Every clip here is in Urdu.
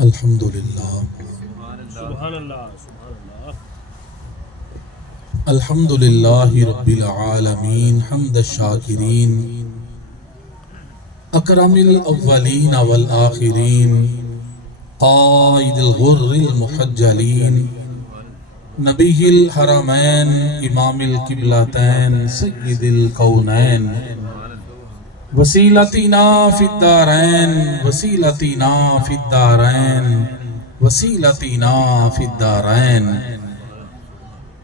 الحمدللہ سبحان اللہ سبحان اللہ الحمدللہ رب العالمین حمد الشاکرین اکرم الاولین والآخرین قائد الغر المحجلین نبی الحرمین امام القبلتین سید الکونین وسیلتنا فی الدارین وسیلتنا فی الدارین وسیلتنا فی الدارین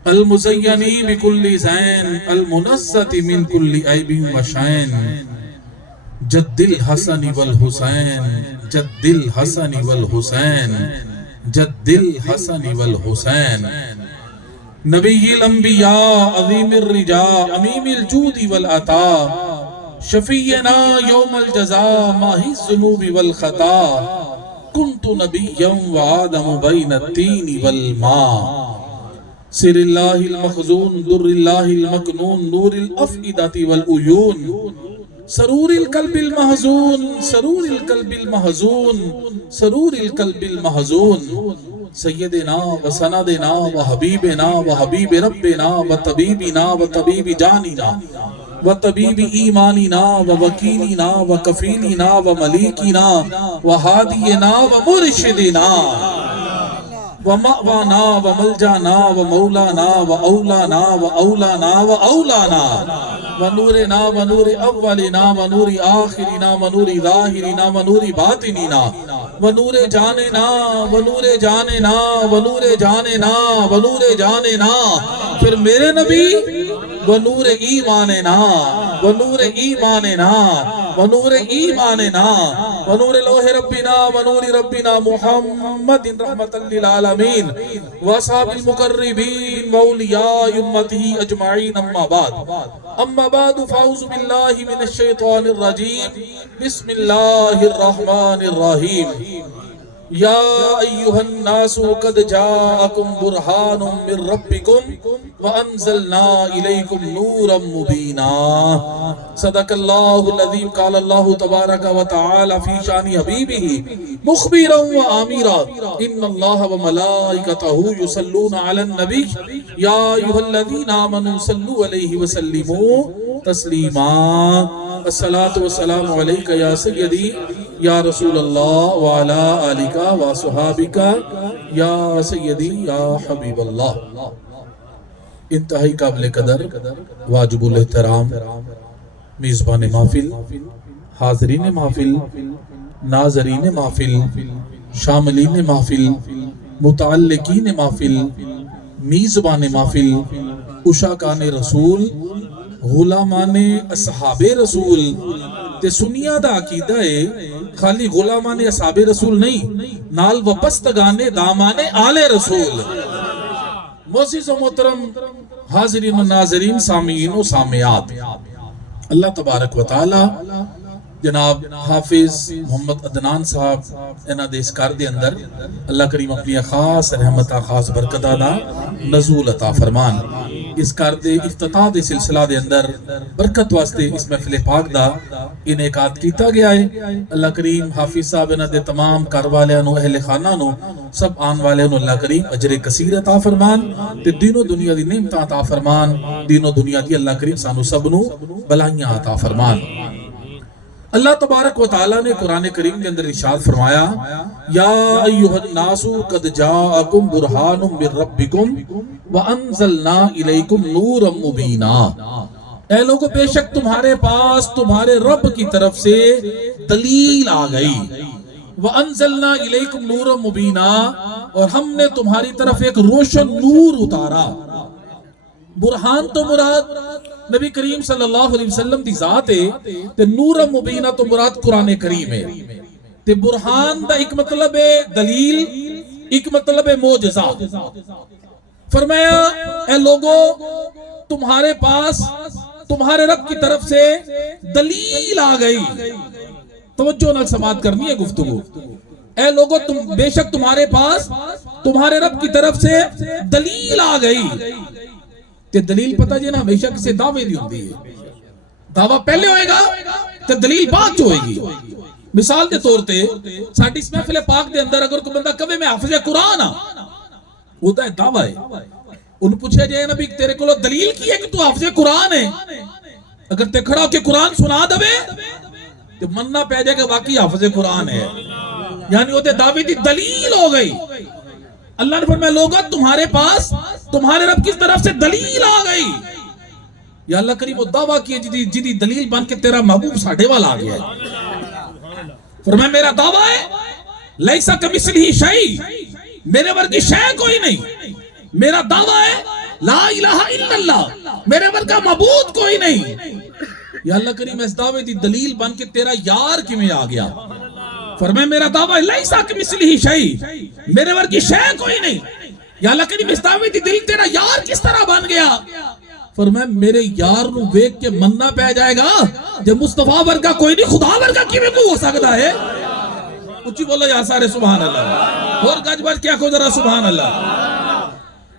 المزینی بکل زین المنزت من کل عیب و شین جد الحسن والحسین جد الحسن والحسین جد الحسن والحسین نبی الانبیاء عظیم الرجاء امیم الجود والعطا شفیعنا یوم الجزاء ماہی الذنوب والخطا کنت نبیا وآدم بین التین والماء سر اللہ المخزون در اللہ المکنون نور الافئدہ والعیون سرور القلب المحزون سرور القلب المحزون سرور القلب المحزون سیدنا و سندنا و حبیبنا و حبیب ربنا و طبیبنا و طبیب جاننا و طبیب ایماننا و وکیلنا و کفیلنا و ملیکنا و ہادینا و مرشدنا و مأوانا و ملجانا و مولانا و اولانا و اولانا و اولانا و نورنا و نور اولنا و نور آخرنا و نور ظاہرنا و نور باطننا و نور جاننا و نور جاننا و نور جاننا و نور جاننا پھر میرے نبی و نور ایماننا و نور ایماننا و نور ایماننا و نور لوح ربنا و نور ربنا محمد رحمت للعالمین و اصحاب المقربین و اولیاء امته اجمعین اما بعد فاعوذ باللہ من الشیطان الرجیم بسم اللہ الرحمن الرحیم یا ایہا الناس قد جاءکم برہان من ربکم وانزلنا الیکم نورا مبینا صدق اللہ العظیم قال اللہ تبارک و تعالی فی شان حبیبہ مخبرا و آمیرا ان اللہ و ملائکتہ یصلون علی النبی یا ایہا الذین آمنوا صلوا علیہ وسلموا تسلیما الصلاة والسلام علیکہ یا سیدی یا رسول اللہ وعلا آلکہ و صحابکہ یا سیدی یا حبیب اللہ انتہائی قابل قدر واجب الاحترام میزبان محفل حاضرین محفل ناظرین محفل شاملین محفل متعلقین محفل میزبان محفل عشاقان رسول غلامان اصحاب رسول تے سنیا دا عقیدہ ہے خالی غلامان اصحاب رسول نہیں نال وپستگان دامان آل رسول معزز و محترم حاضرین و ناظرین سامعین و سامعات اللہ تبارک و تعالی جناب حافظ محمد عدنان صاحب انہاں دے اس کار دے اندر اللہ کریم اپنی خاص رحمتہ خاص برکتہ دا نزول عطا فرمان اس کار دے افتتاح دے سلسلہ دے اندر برکت واسطے اس محفل پاک دا انعقاد کیتا گیا ہے اللہ کریم حافظ صاحب انہاں دے تمام کار والیاں نو اہل خانہ نو سب آن والے نو اللہ کریم اجر کثیر عطا فرمان تے دین و دنیا دی نعمتاں عطا فرمان دین و دنیا دی اللہ کریم سانو سب نو بلائیاں عطا فرمان اللہ تبارک و تعالیٰ نے قرآن کریم کے اندر ارشاد فرمایا یا ایہا الناس قد جاءکم برہان من ربکم وانزلنا الیکم نورا مبینا اے لوگوں بے شک تمہارے پاس تمہارے رب کی طرف سے دلیل آ گئی وانزلنا الیکم نورا مبینا اور ہم نے تمہاری طرف ایک روشن نور اتارا برہان تو مراد نبی کریم صلی اللہ علیہ وسلم دی ذات ہے تے نور مبینہ تو مراد قرآن کریم ہے تے برہان دا ایک مطلب ہے دلیل ایک مطلب ہے معجزہ فرمایا اے لوگوں تمہارے پاس تمہارے رب کی طرف سے دلیل آ گئی توجہ نہ سماعت کرنی ہے گفتگو اے لوگوں بے شک تمہارے پاس تمہارے رب کی طرف سے دلیل آ گئی کہ دلیل پتہ جی نا ہمیشہ کسی دعوے دی ہوتی ہے دعویٰ پہلے ہوئے گا تو دلیل بعد جو ہوئے گی مثال کے طور تے ساڈی اس محفل پاک دے اندر اگر کوئی بندہ کہے میں حافظ قرآن ہاں، وہ تو دعویٰ ہے. انہوں پوچھے جائے نبی تیرے کو دلیل کی ہے کہ تو حافظ قرآن ہے؟ اگر تے کھڑا ہو کے قرآن سنا دوے تو مننا پہ جائے کہ واقعی حافظ قرآن ہے، یعنی وہ دعوی دی دلیل ہو گئی. اللہ نے فرمایا لوگا تمہارے پاس تمہارے رب کی طرف سے دلیل آ گئی. یا اللہ کریم وہ دعویٰ کی جدی دلیل بن کے تیرا محبوب ساڑھے والا آ گیا ہے. فرمایا میرا دعویٰ ہے لیسا کمثلہ شیء، میرے ورگی شے کوئی نہیں. میرا دعویٰ ہے لا الہ الا اللہ، میرے ورگا معبود کوئی نہیں. یا اللہ کریم اس دعوے دی دلیل بن کے تیرا یار کیویں آ گیا؟ فرمایا میرا دعویٰ ہے لیسا کمثلہ شیء، میرے ورگی شے کوئی نہیں. یا اللہ کریم اس دعوے دی دلیل تیرا یار کس طرح بن گیا؟ فرمایا میرے یار نو ویکھ کے مننا پہ جائے گا جے مصطفیٰ ورگا کوئی نہیں، خدا ورگا کیویں کوئی ہو سکتا ہے؟ اچھی بولو یا سارے سبحان اللہ، اور گج بج کیا کو ذرا سبحان اللہ،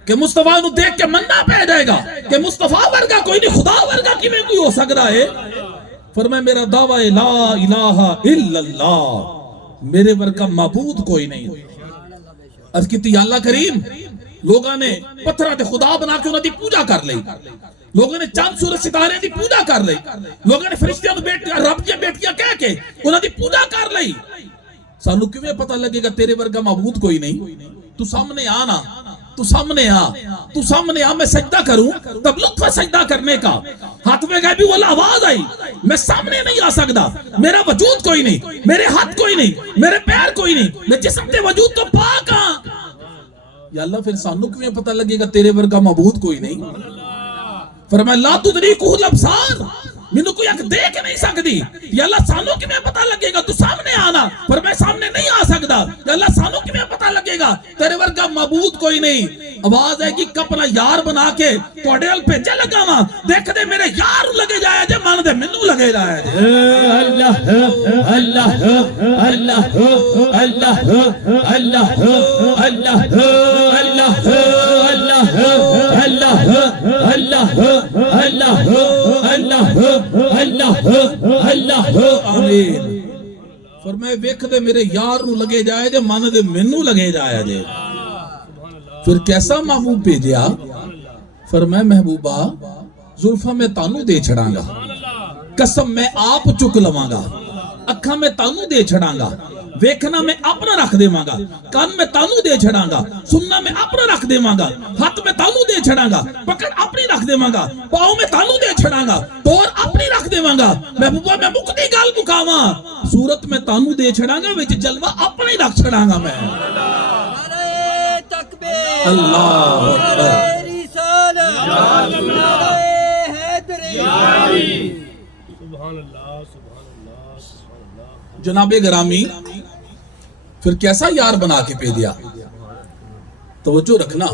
کہ مصطفیٰ نو دیکھ کے مننا پہ جائے گا کہ مصطفیٰ ورگا کوئی نہیں، خدا ورگا کیویں کوئی ہو سکتا ہے؟ فرمایا میرا دعویٰ ہے لا الہ الا اللہ، میرے ورگا معبود کوئی نہیں. عرض کیتی یا اللہ کریم لوگاں نے پتھراں تے خدا بنا کے انہاں دی پوجا کر لئی، لوگوں نے چاند سورج ستارے دی پوجا کر لئی، لوگوں نے فرشتیاں نو بیٹیاں رب دی بیٹیاں کہہ کے انہاں دی پوجا کر لئی. سانو کیویں پتہ لگے گا تیرے ورگا معبود کوئی نہیں؟ تو سامنے آنا، تو سامنے آ، تو سامنے آ، میں سجدہ کروں تب لطف ہے سجدہ کرنے کا. ہاتھ میں غیبی والا آواز آئی، میں سامنے نہیں آ سکتا، میرا وجود کوئی نہیں، میرے ہاتھ کوئی نہیں، میرے پیر کوئی نہیں، میں جسم تے وجود تو پاک ہاں. یا اللہ پھر سانو کیویں پتہ لگے گا تیرے ورگا معبود کوئی نہیں؟ فرمایا لا تدریکہ الابصار، مینوں کوئی اکھ دیکھ نہیں سکتی. یا اللہ سانو کیویں پتہ لگے گا؟ تو سامنے آنا. پر میں سامنے نہیں آ سکتا. یا اللہ سانو کیویں پتہ لگے گا تیرے ورگا معبود کوئی نہیں؟ آواز ہے کہ اپنا یار بنا کے تواڈے ال بھیجے لگا وا، دیکھ دے میرے یار لگے جایا جے، من دے مینوں لگے جایا جے. اللہ اللہ اللہ اللہ اللہ اللہ اللہ اللہ اللہ اللہ اللہ اللہ. آمین. فرمایا ویکھ دے میرے یار نو لگے جائے جے، من دے مینوں لگے جایا جے. پھر کیسا محبوب بھیجیا؟ فرمایا محبوبہ زلفاں میں تانوں دے چھڑاں گا، قسم میں آپ چک لواں گا، اکھاں میں تانوں دے چھڑاں گا، ویکھنا میں اپنا رکھ دیواں گا، کان میں تانوں دے چھڑاں گا، سننا میں اپنا رکھ دیواں گا، ہاتھ میں تانوں دے چھڑاں گا، پکڑ اپنی رکھ دیواں گا، پاؤں میں تانوں دے چھڑاں گا، ٹور اپنی رکھ دیواں گا. محبوبہ میں مکتی گل مکاواں، صورت میں تانوں دے چھڑاں گا، وچ جلوہ اپنی رکھ چھڑاں گا. میں اللہ اکبر. جناب گرامی پھر کیسا یار بنا کے پہ دیا؟ توجہ رکھنا،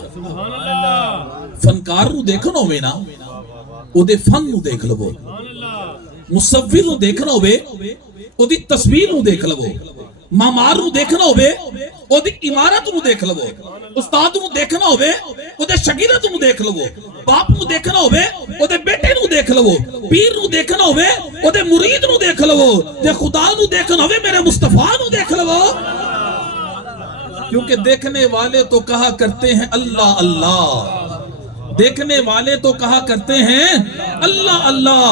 فنکار نو دیکھنا ہوئے نا او دے فن نو دیکھ لو، مصور نو دیکھنا ہوئے او دی تصویر نو دیکھ لو، معمار نو دیکھنا ہوئے او دی عمارت نو دیکھ لو، استاد نو دیکھنا ہوئے او دے شاگرد نو دیکھ لو، باپ نو دیکھنا ہوئے او دے بیٹے نو دیکھ لو، پیر نو دیکھنا ہوئے او دے مرید نو دیکھ لو، دے خدا نو دیکھنا ہوئے میرے مصطفیٰ نو دیکھ لو. کیونکہ دیکھنے والے تو کہا کرتے ہیں اللہ اللہ، دیکھنے والے تو کہا کرتے ہیں اللہ اللہ،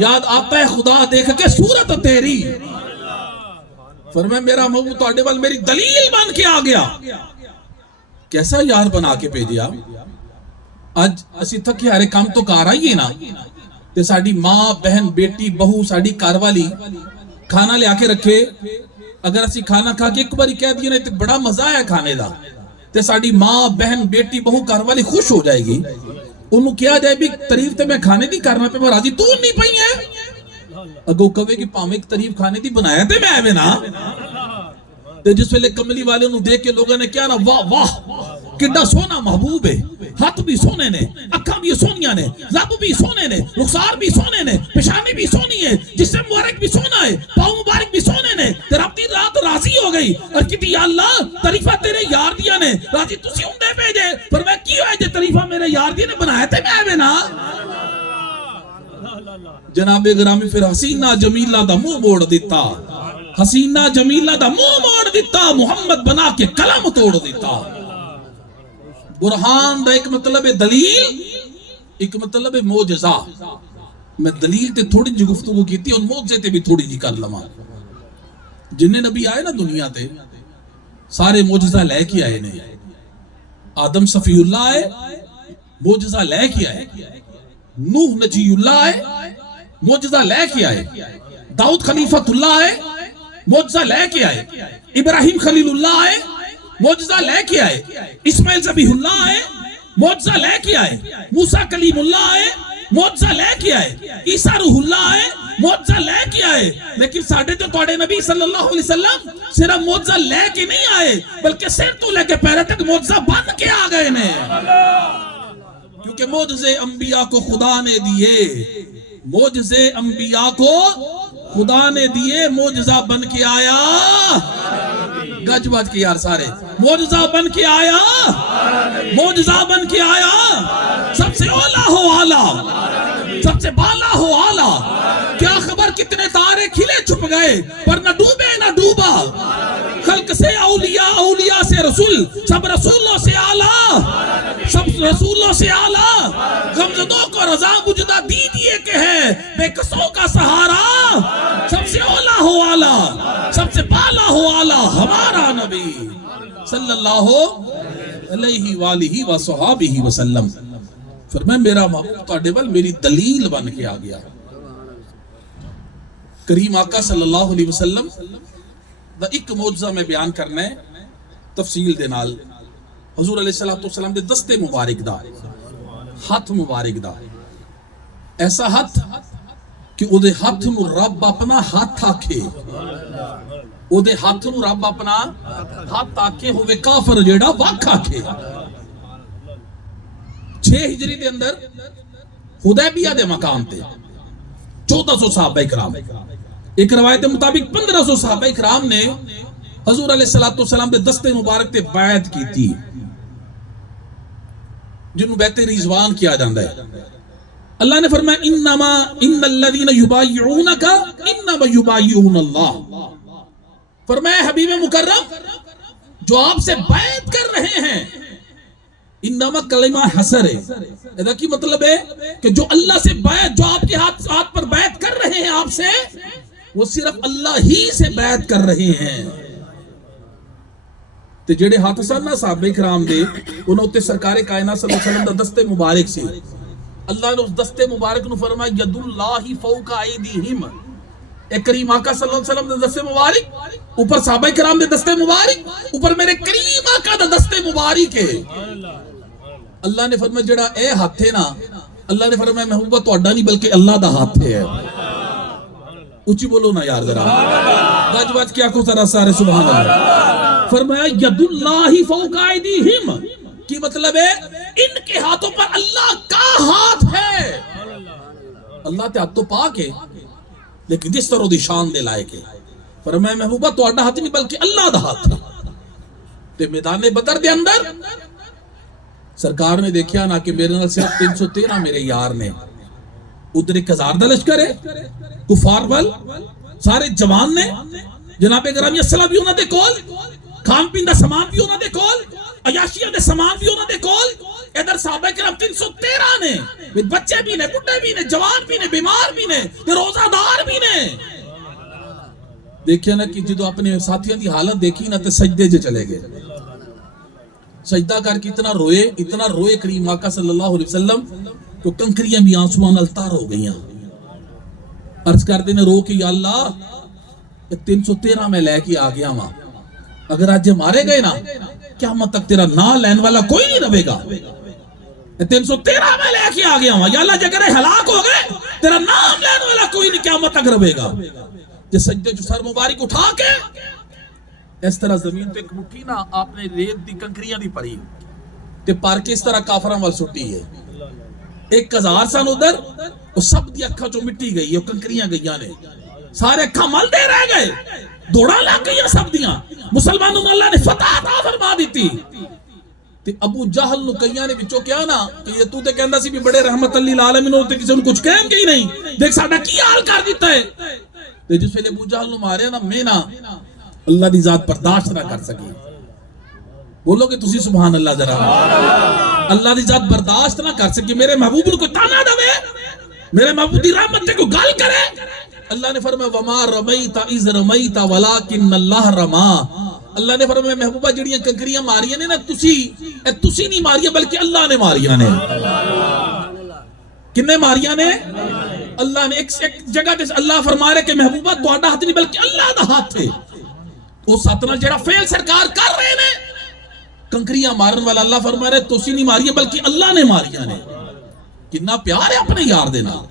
یاد آتا ہے خدا دیکھ کے صورت تیری. فرمایا میرا محبوب تو آڈے وال میری دلیل بن کے آ گیا. کیسا یار بنا کے بھیجیا؟ اج اسی تھکے ہارے کام تو کار آئیے نا تے ساڈی ماں بہن بیٹی بہو ساڈی کار والی کھانا لے آ کے رکھے، اگر اسی کھانا کھا کے ایک باری کہہ دیا نا تے بڑا مزہ ہے کھانے دا، تے ساڈی ماں بہن بیٹی بہو کار والی خوش ہو جائے گی. انہوں کیا جائے بھی تعریف تے میں کھانے دی کرنا پہ راضی تو نہیں پئی ہے، اگو کہے کہ پاویں ایک تعریف کھانے دی بنایا تے میں ایویں نا. تے جس ویلے کملی والے نو دیکھ کے لوگوں نے کیا نا واہ واہ کڈا سونا محبوب ہے، ہاتھ بھی سونے نے، اکھاں بھی سونیاں نے، لب بھی سونے نے، رخسار بھی سونے نے، پیشانی بھی سونی ہے، جسم مبارک بھی سونا ہے، پاؤں مبارک بھی سونے نے. تے رب دی رات راضی ہو گئی اور کہتی یا اللہ تعریفہ تیرے یار دیا نے، راضی تسی ہوندے بھیجے. فرمایا کی ہوئے جے تعریفہ میرے یار دیا نے بنایا تے میں ایویں نا. جناب گرامی پھر حسینہ جمیلہ دا منہ موڑ دیتا، حسینہ جمیلہ دا منہ موڑ دیتا، محمد بنا کے قلم توڑ دیتا۔ برہان دا ایک مطلب ہے دلیل، ایک مطلب ہے معجزہ۔ میں دلیل تے تھوڑی جی گفتگو کیتی اور معجزے تے بھی تھوڑی جی کر لواں۔ جنہیں نبی آئے نا دنیا تے سارے معجزہ لے کے آئے نے۔ آدم صفی اللہ آئے معجزہ لے کے آئے، نوح نجی اللہ آئے معجزہ لے کے آئے، داؤد خلیفۃ اللہ آئے معجزہ لے کے آئے، ابراہیم خلیل اللہ آئے معجزہ لے کے آئے، اسماعیل ذبیح اللہ آئے معجزہ لے کے آئے، موسیٰ کلیم اللہ آئے معجزہ لے کے آئے، عیسیٰ روح اللہ آئے معجزہ لے کے آئے۔ لیکن ساڑھے جو توڑے نبی صلی اللہ علیہ وسلم صرف معجزہ لے کے نہیں آئے بلکہ سر تو لے کے پیرے تک معجزہ بن کے آ گئے نے، کیونکہ معجزے انبیاء کو خدا نے دیے، معجزے انبیاء کو خدا نے دیے، معجزہ بن کے آیا، گج بج کے یار سارے، معجزہ بن کے آیا، معجزہ بن کے آیا، سب سے اولا ہو آلہ، سب سے بالا ہو آلہ۔ کیا خبر کتنے تارے کھلے چھپ گئے پر نہ ڈوبے نہ ڈوبا، خلق سے اولیاء، اولیاء سے رسول، سب رسولوں سے آلہ، سب رسولوں سے آلہ، غمزدوں کو رضا مجدہ دیدیے کہ ہے بے کسوں کا سہارا، سب سے اولا ہو آلہ، سب سے بالا ہو آلہ ہمارا نبی صلی اللہ علیہ وآلہ وصحابہ وسلم۔ فرمایا میرا محبوب تواڈے ول میری دلیل بن کے آ گیا۔ کریم آقا صلی اللہ علیہ وسلم دا ایک معجزہ میں بیان کرنا ہے تفصیل دے نال۔ حضور علیہ السلام دے دستے مبارک دا، ہاتھ مبارک دا، ایسا ہاتھ کہ او دے ہاتھ نو رب اپنا ہاتھ آکھے، او دے ہاتھ نو رب اپنا ہاتھ آکھے، ہوئے کافر جیڑا وقت آکھے۔ 6 ہجری دے اندر حدیبیہ دے مقام تے 1400 صحابہ اکرام، ایک روایت مطابق 1500 صحابہ اکرام نے حضور علیہ السلام دے دستے مبارک تے بیعت کی تھی، جنہوں بیعت رضوان کیا جاندہ ہے۔ اللہ نے فرمایا انما ان الذین یبایعونک انما یبایعون اللہ، فرمایا حبیب مکرم جو آپ سے بیعت کر رہے ہیں، انما کلمہ حسر ہے، ادا کی مطلب ہے کہ جو اللہ سے بیعت، جو آپ کے ہاتھ پر بیعت کر رہے ہیں آپ سے، وہ صرف اللہ ہی سے بیعت کر رہے ہیں۔ تے جڑے ہاتھ سن صحابہ کرام دے انہوں تے سرکار کائنات صلی اللہ علیہ وسلم دا دستے مبارک سے، اللہ نے اس دستے مبارک نو فرمایا ید اللہ فوق ایدیہم، اے کریم آقا صلی اللہ علیہ وسلم دے دستے مبارک اوپر صحابہ کرام دے دستے مبارک اوپر میرے کریم آقا دے دستے مبارک ہے۔ اللہ نے فرمایا جڑا اے ہاتھ ہے نا، اللہ نے فرمایا محبوبہ تہاڈا نہیں بلکہ اللہ دا ہاتھ ہے۔ اونچی بولو نا یار ذرا، گج بج کیا کو ذرا سارے سبحان اللہ۔ فرمایا ید اللہ فوق ایدیہم کی مطلب ہے ان کے ہاتھوں پر اللہ کا ہاتھ ہے۔ اللہ تے ہاتھ تو پاک ہے لیکن جس طرح دی شان دے لائق ہے۔ فرمایا محبوبہ تہاڈا ہاتھ نہیں بلکہ اللہ دا ہاتھ ہے۔ تے میدان بدر دے اندر سرکار نے دیکھیا نا کہ میرے نال صرف 313 میرے یار نے، ادھر 1000 دا لشکر ہے کفار وال سارے جوان نے، جناب گرامی السلام بھی انہاں دے کول، کھان پین دا سامان بھی انہاں دے کول، عیاشیاں دے سامان بھی انہاں دے کول، ادھر صحابہ کرام 313 نے، بچے بھی نے، بڈھے بھی نے، جوان بھی نے، بیمار بھی نے، روزہ دار بھی نے۔ دیکھیا نا کہ جدو اپنے ساتھیاں دی حالت دیکھی نا تے سجدے جو چلے گئے، سجدہ کر کے اتنا روئے کریم آقا صلی اللہ علیہ وسلم تو کنکریاں بھی آنسوان نال ہو گئیاں۔ عرض کر دینے رو کہ یا اللہ 313 میں لے کے آ گیا ماں، اگر آج مارے گئے نا قیامت تک تیرا نام لین والا کوئی نہیں رہے گا۔ 313 میں لے کے آ گیا ماں، یا اللہ جے کرے ہلاک ہو گئے تیرا نام لین والا کوئی نہیں قیامت تک رہے گا۔ جے سجدے جو سر مبارک اٹھا کے اس طرح زمین پہ مٹھی نا آپ نے ریت دی کنکریاں دی پڑی تے پار کے اس طرح کافراں وال سٹی ہے، 1000 سن ادھر وہ سب دی اکھاں چوں مٹی گئی ہے، کنکریاں گئیاں نے، سارے اکھاں ملدے رہ گئے، دوڑاں لگ گئیاں سب دیاں، مسلمانوں نے اللہ نے فتح عطا فرما دیتی۔ تے ابو جہل نو کئیاں نے وچوں کیا نا کہ یہ تو تے کہندا سی بھی بڑے رحمت اللہ العالمین تے کسے نوں کچھ کہن گے ہی نہیں، دیکھ ساڈا کی حال کر دیتا ہے۔ تے جس ویلے ابو جہل نو ماریا نا میں نا اللہ دی ذات برداشت نہ کر سکی. بولو کہ تسی سبحان اللہ ذرا. اللہ دی ذات برداشت نہ کر سکی میرے محبوب کو تانا دے, میرے محبوب دی رحمت تے کو گل کرے. اللہ نے فرمایا وما رمیت اذ رمیت ولکن اللہ رما. اللہ نے فرمایا محبوبہ جڑیاں کنکریاں ماریاں نے نا تسی نہیں ماریاں بلکہ اللہ نے ماریاں نے. کنے ماریاں نے؟ اللہ نے. ایک جگہ تے اللہ فرما رہے کہ محبوبہ تہاڈا ہاتھ نہیں بلکہ اللہ دا ہاتھ ہے. اس ہاتھ نال جڑا فعل سرکار کر رہے نے کنکریاں مارن والا اللہ فرما رہے تسی نہیں ماریاں بلکہ اللہ نے ماریاں نے. کتنا پیار ہے اپنے یار دے نال,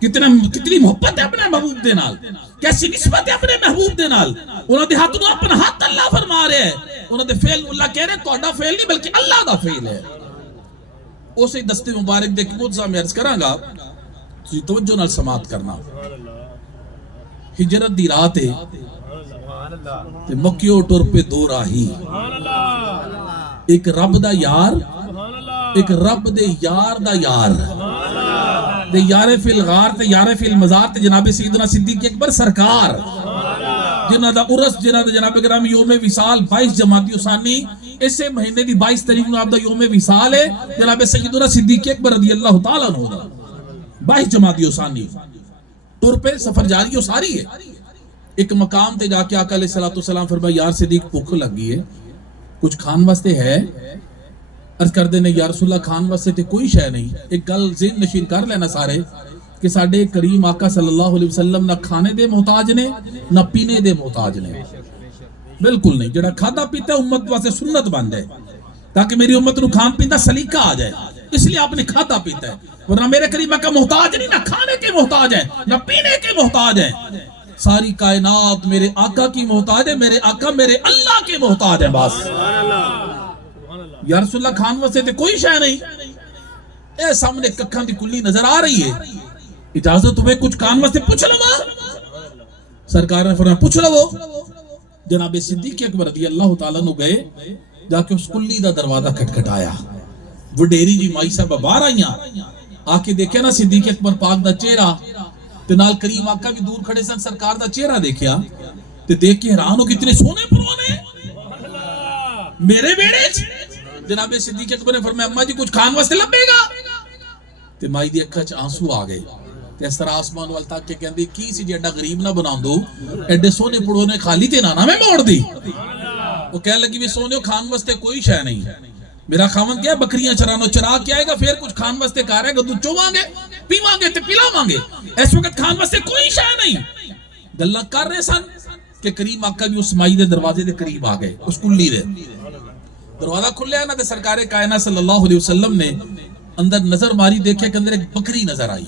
کتنی محبت ہے اپنے محبوب دے نال, کیسی نسبت ہے اپنے محبوب دے نال. انہاں دے ہاتھ نو اپنا ہاتھ اللہ فرما رہے ہیں, انہاں دے فعل اللہ کہہ رہے تہاڈا فعل نہیں بلکہ اللہ دا فعل ہے. اسے دستے مبارک دے کے معجزہ میں عرض کراں گا, تسی توجہ نال سماعت کرنا. ہجرت دی رات ہے تے مکیو ٹر پہ دو راہی, ایک رب دا یار ایک رب دے یار دا یار تے یار فی الغار تے یار فی المزار تے جناب سیدنا صدیق اکبر سرکار جنہ دا عرس جنہ دا جناب کرام یوم وصال 22 جمادی ثانی اسے مہینے دی 22 تاریخ نو آپ دا یوم وصال ہے جناب سیدنا صدیق اکبر رضی اللہ تعالیٰ عنہ دا 22 جمادی ثانی ٹر پہ سفر جاری ہو ساری ہے. ایک مقام تے جا کے آقا علیہ السلام فرمایا یار صدیق بھوک لگی ہے کچھ کھان واسطے ہے؟ عرض کر دینے یا رسول اللہ کھان واسطے تے کوئی شے نہیں. ایک گل ذہن نشین کر لینا سارے کہ ساڈے کریم آقا صلی اللہ علیہ وسلم نہ کھانے دے محتاج نے نہ پینے دے محتاج نے, بالکل نہیں. جڑا کھادا پیتا ہے امت واسطے سنت بن جائے تاکہ میری امت نو کھان پیندا سلیقہ آ جائے, اس لیے آپ نے کھادا پیتا ہے. ورنہ میرے کریم آقا محتاج نہیں, نہ کھانے کے محتاج ہے نہ پینے کے محتاج ہے. ساری کائنات میرے آقا کی محتاج ہے, میرے آقا میرے اللہ کے محتاج ہے بس. یا رسول اللہ کھان واسطے تے کوئی شے نہیں. اے سامنے ککھاں دی کلی نظر آ رہی ہے, اجازت تمہیں کچھ کھان واسطے پوچھ لو. سرکار نے فرمایا پوچھ لو. جناب صدیق اکبر رضی اللہ تعالیٰ عنہ گئے, جا کے اس کلی دا دروازہ کھٹکھٹایا. وڈیری جی مائی صاحب باہر آئیاں, آ کے دیکھیا نا صدیق اکبر پاک دا چہرہ تے نال کریم آقا بھی دور کھڑے سن. سرکار دا چہرہ دیکھیا تے دیکھ کے حیران ہو کتنے سونے پروانے میرے بیڑے چ. جناب صدیق اکبر نے فرمایا اماں جی کچھ کھان واسطے لبے گا؟ تے مائی دی اکھاں چ آنسو آ گئے تے اس طرح آسمان وال تک کے کہندی کی سی جیڈا غریب نہ بناندو ایڈے سونے پڑونے خالی تے نانا میں موڑ دی. وہ کہنے لگی بھی سونےو کھان واسطے کوئی شے نہیں, میرا خاوند کیا بکریاں چرانو چرا کے آئے گا پھر کچھ کھان واسطے کار ہے گا دودھ چوواں گے پیواں گے تے پلاواں گے, اس وقت کھان واسطے کوئی شے نہیں. گلاں کر رہے سن کہ کریم آقا بھی اس مائی دے دروازے دے قریب آ گئے. اس کلی دے دروازہ کھلیا نا تے سرکار کائنات صلی اللہ علیہ وسلم نے اندر نظر ماری, دیکھا کہ اندر ایک بکری نظر آئی.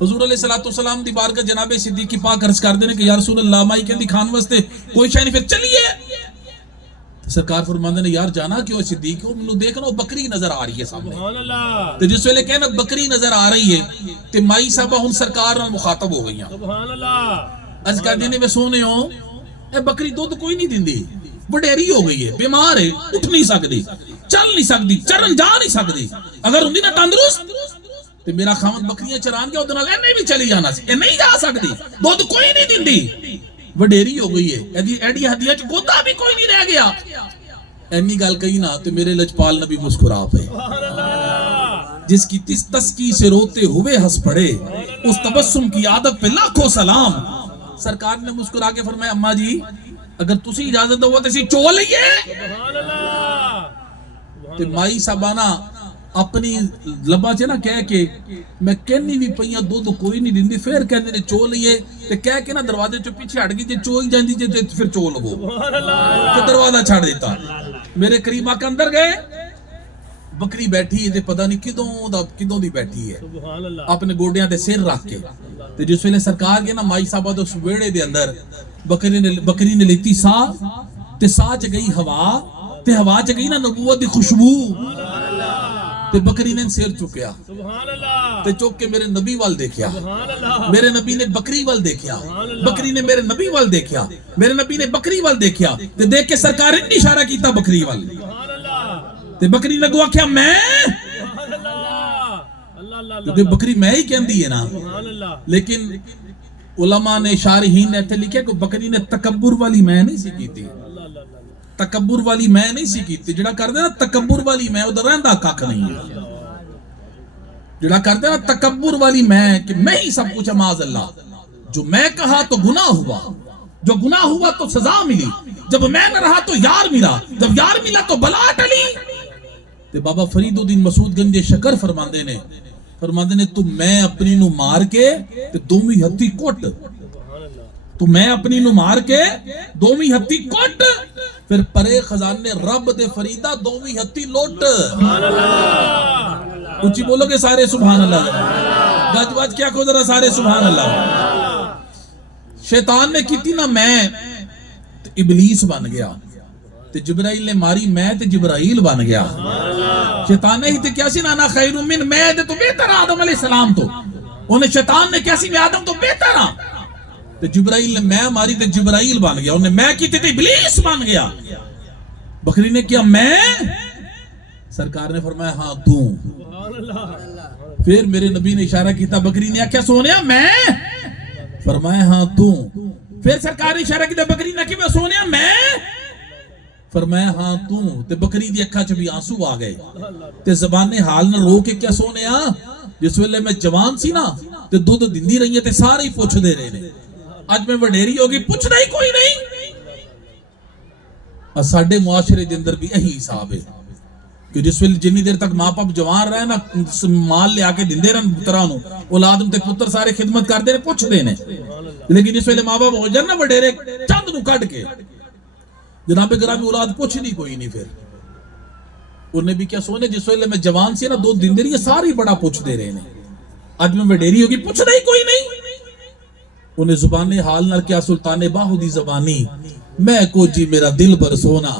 حضور علیہ السلام دی بارگاہ جناب صدیق کی پاک عرض کر دینے کہ یا رسول اللہ مائی کہندی کھان واسطے کوئی شے نہیں پھر چلیے. سرکار فرماندے نے یار جانا کیوں صدیق ہو مینوں دیکھنا بکری نظر آ رہی ہے سامنے. سبحان اللہ. تے جس ویلے کہنا بکری نظر آ رہی ہے تے مائی صاحبہ ہن سرکار نال مخاطب ہو گئیاں. سبحان اللہ. عرض کر دینے میں سونے ہو اے بکری دودھ کوئی نہیں دیندی, وڈیری ہو گئی ہے, بیمار ہے, اٹھ نہیں سکتی, چل نہیں سکتی, چرن جا نہیں سکتی. اگر ہوندی نا تندرست تے میرا خاوند بکریاں چران کے اودے نال اینے بھی چلی جانا سی, اے نہیں جا سکتی, دودھ کوئی نہیں دیندی, وڈیری ہو گئی ہے, ایڈی ہڈیاں چ گودا بھی کوئی نہیں رہ گیا. اینی گل کہی نا تو میرے لجپال نبی مسکرا پے. جس کی تسکی سے روتے ہوئے ہنس پڑے اس تبسم کی عادت پہ لاکھوں سلام. سرکار نے مسکرا کے فرمایا اماں جی اگر تسی اجازت دو تے اسی چو لئیے. سبحان اللہ. تے مائی صاحبانہ اپنی لبا چ نہ کہہ کے میں کہنی بھی پئیاں دودھ کوئی نہیں دیندی, پھر کہندے نے چو لئیے تے کہہ کے نا دروازے چوں پیچھے ہٹ گئی تے چوئی جاندی تے پھر چو لو تے دروازہ چھڑ دیتا. میرے کریم آقا اندر گئے, بکری بیٹھی ہے تے پتہ نہیں کدوں دی بیٹھی ہے, سبحان اللہ. اپنے گوڈیاں تے سر رکھ کے. تے جس ویلے سرکار گئے نا مائی صاحبہ دے اس ویڑے دے اندر بکری نے لیتی سا تے سا چ گئی ہوا تے ہوا چ گئی نا نبوت دی خوشبو تے بکری نے سر چکیا سبحان اللہ. تے چک کے میرے نبی وال دیکھیا. سبحان اللہ. میرے نبی نے بکری وال دیکھیا, بکری نے میرے نبی وال دیکھیا, میرے نبی نے بکری وال دیکھیا تے دیکھ کے سرکار نے اشارہ کیتا بکری وال سبحان اللہ. تے بکری نے گوا کیا میں سبحان اللہ. اللہ اللہ کیونکہ بکری میں ہی کہندی ہے نا, سبحان اللہ. لیکن علماء نے شارحین نے ایتھے لکھے کہ بکری نے تکبر والی میں نہیں سی کی تھی، تکبر والی میں نہیں سی کی تھی، جڑا کر دے نا تکبر والی میں ادھر رہندا کھ نہیں ہے، جڑا کر دے نا تکبر والی میں کہ میں ہی سب کچھ ہے معاذ اللہ، جو میں کہا تو گناہ ہوا، جو گناہ ہوا تو سزا ملی، جب میں نہ رہا تو یار ملا، جب یار ملا تو بلا ٹلی۔ تے بابا فرید الدین مسعود گنج شکر فرماندے نے تو میں اپنی نو مار کے تے دوویں ہتھی کٹ، تو میں اپنی نو مار کے دوویں ہتھی کٹ، پھر پرے خزانے رب دے فریدہ دوویں ہتھی لوٹ۔ اونچی بولو گے سارے سبحان اللہ، گج بج کیا کو ذرا سارے سبحان اللہ۔ شیطان نے کیتی نا میں تے ابلیس بن گیا، تے جبرائیل نے ماری میں تے جبرائیل بن گیا۔ شیطان نے ہی تے کیا سی نانا خیر من میں دے تو بہتر آدم علیہ السلام تو، انہیں شیطان نے کیا سی میں آدم تو بہتر ہاں، تے جبرائیل نے میں ماری تے جبرائیل بن گیا، انہیں میں کی تے ابلیس بن گیا۔ بکری نے کیا میں، سرکار نے فرمایا ہاں تو، پھر میرے نبی نے اشارہ کیتا، بکری نے کیا سونیا میں، فرمایا ہاں تو، پھر سرکار نے اشارہ کیتا بکری نے کیا سونیا میں، فرمایا ہاں تو، تے بکری دی اکھا چ بھی آنسو آ گئے، تے زبان حال نہ رو کے کیا سونیا، جس ویلے میں جوان سی نا تے دودھ دیندی رہی ہے تے سارے ہی پوچھ دے رہے نے، اج میں وڈیری ہوگی پوچھنا ہی کوئی نہیں۔ اور ساڈے معاشرے دے اندر بھی یہی حساب ہے کہ جس ویلے جنی دیر تک ماں باپ جوان رہے نا مال لے آ کے دیندے رہن پتراں نو، اولاد تے پتر سارے خدمت کردے نے پوچھ دے نے، لیکن جس ویلے ماں باپ ہو جان نا وڈیرے چند نو کڈ کے جناب گرامی اولاد پوچھ نہیں کوئی نہیں، پھر انہیں بھی کیا سونے جس ویلے میں جوان سی نا دو دن دے رہی ہے ساری بڑا پوچھ دے رہے ہیں، آج میں وڈیری ہوگی پوچھنا ہی کوئی نہیں۔ انہیں زبان حال نہ کیا سلطان باہو دی زبانی، میں کو جی میرا دل بر سونا،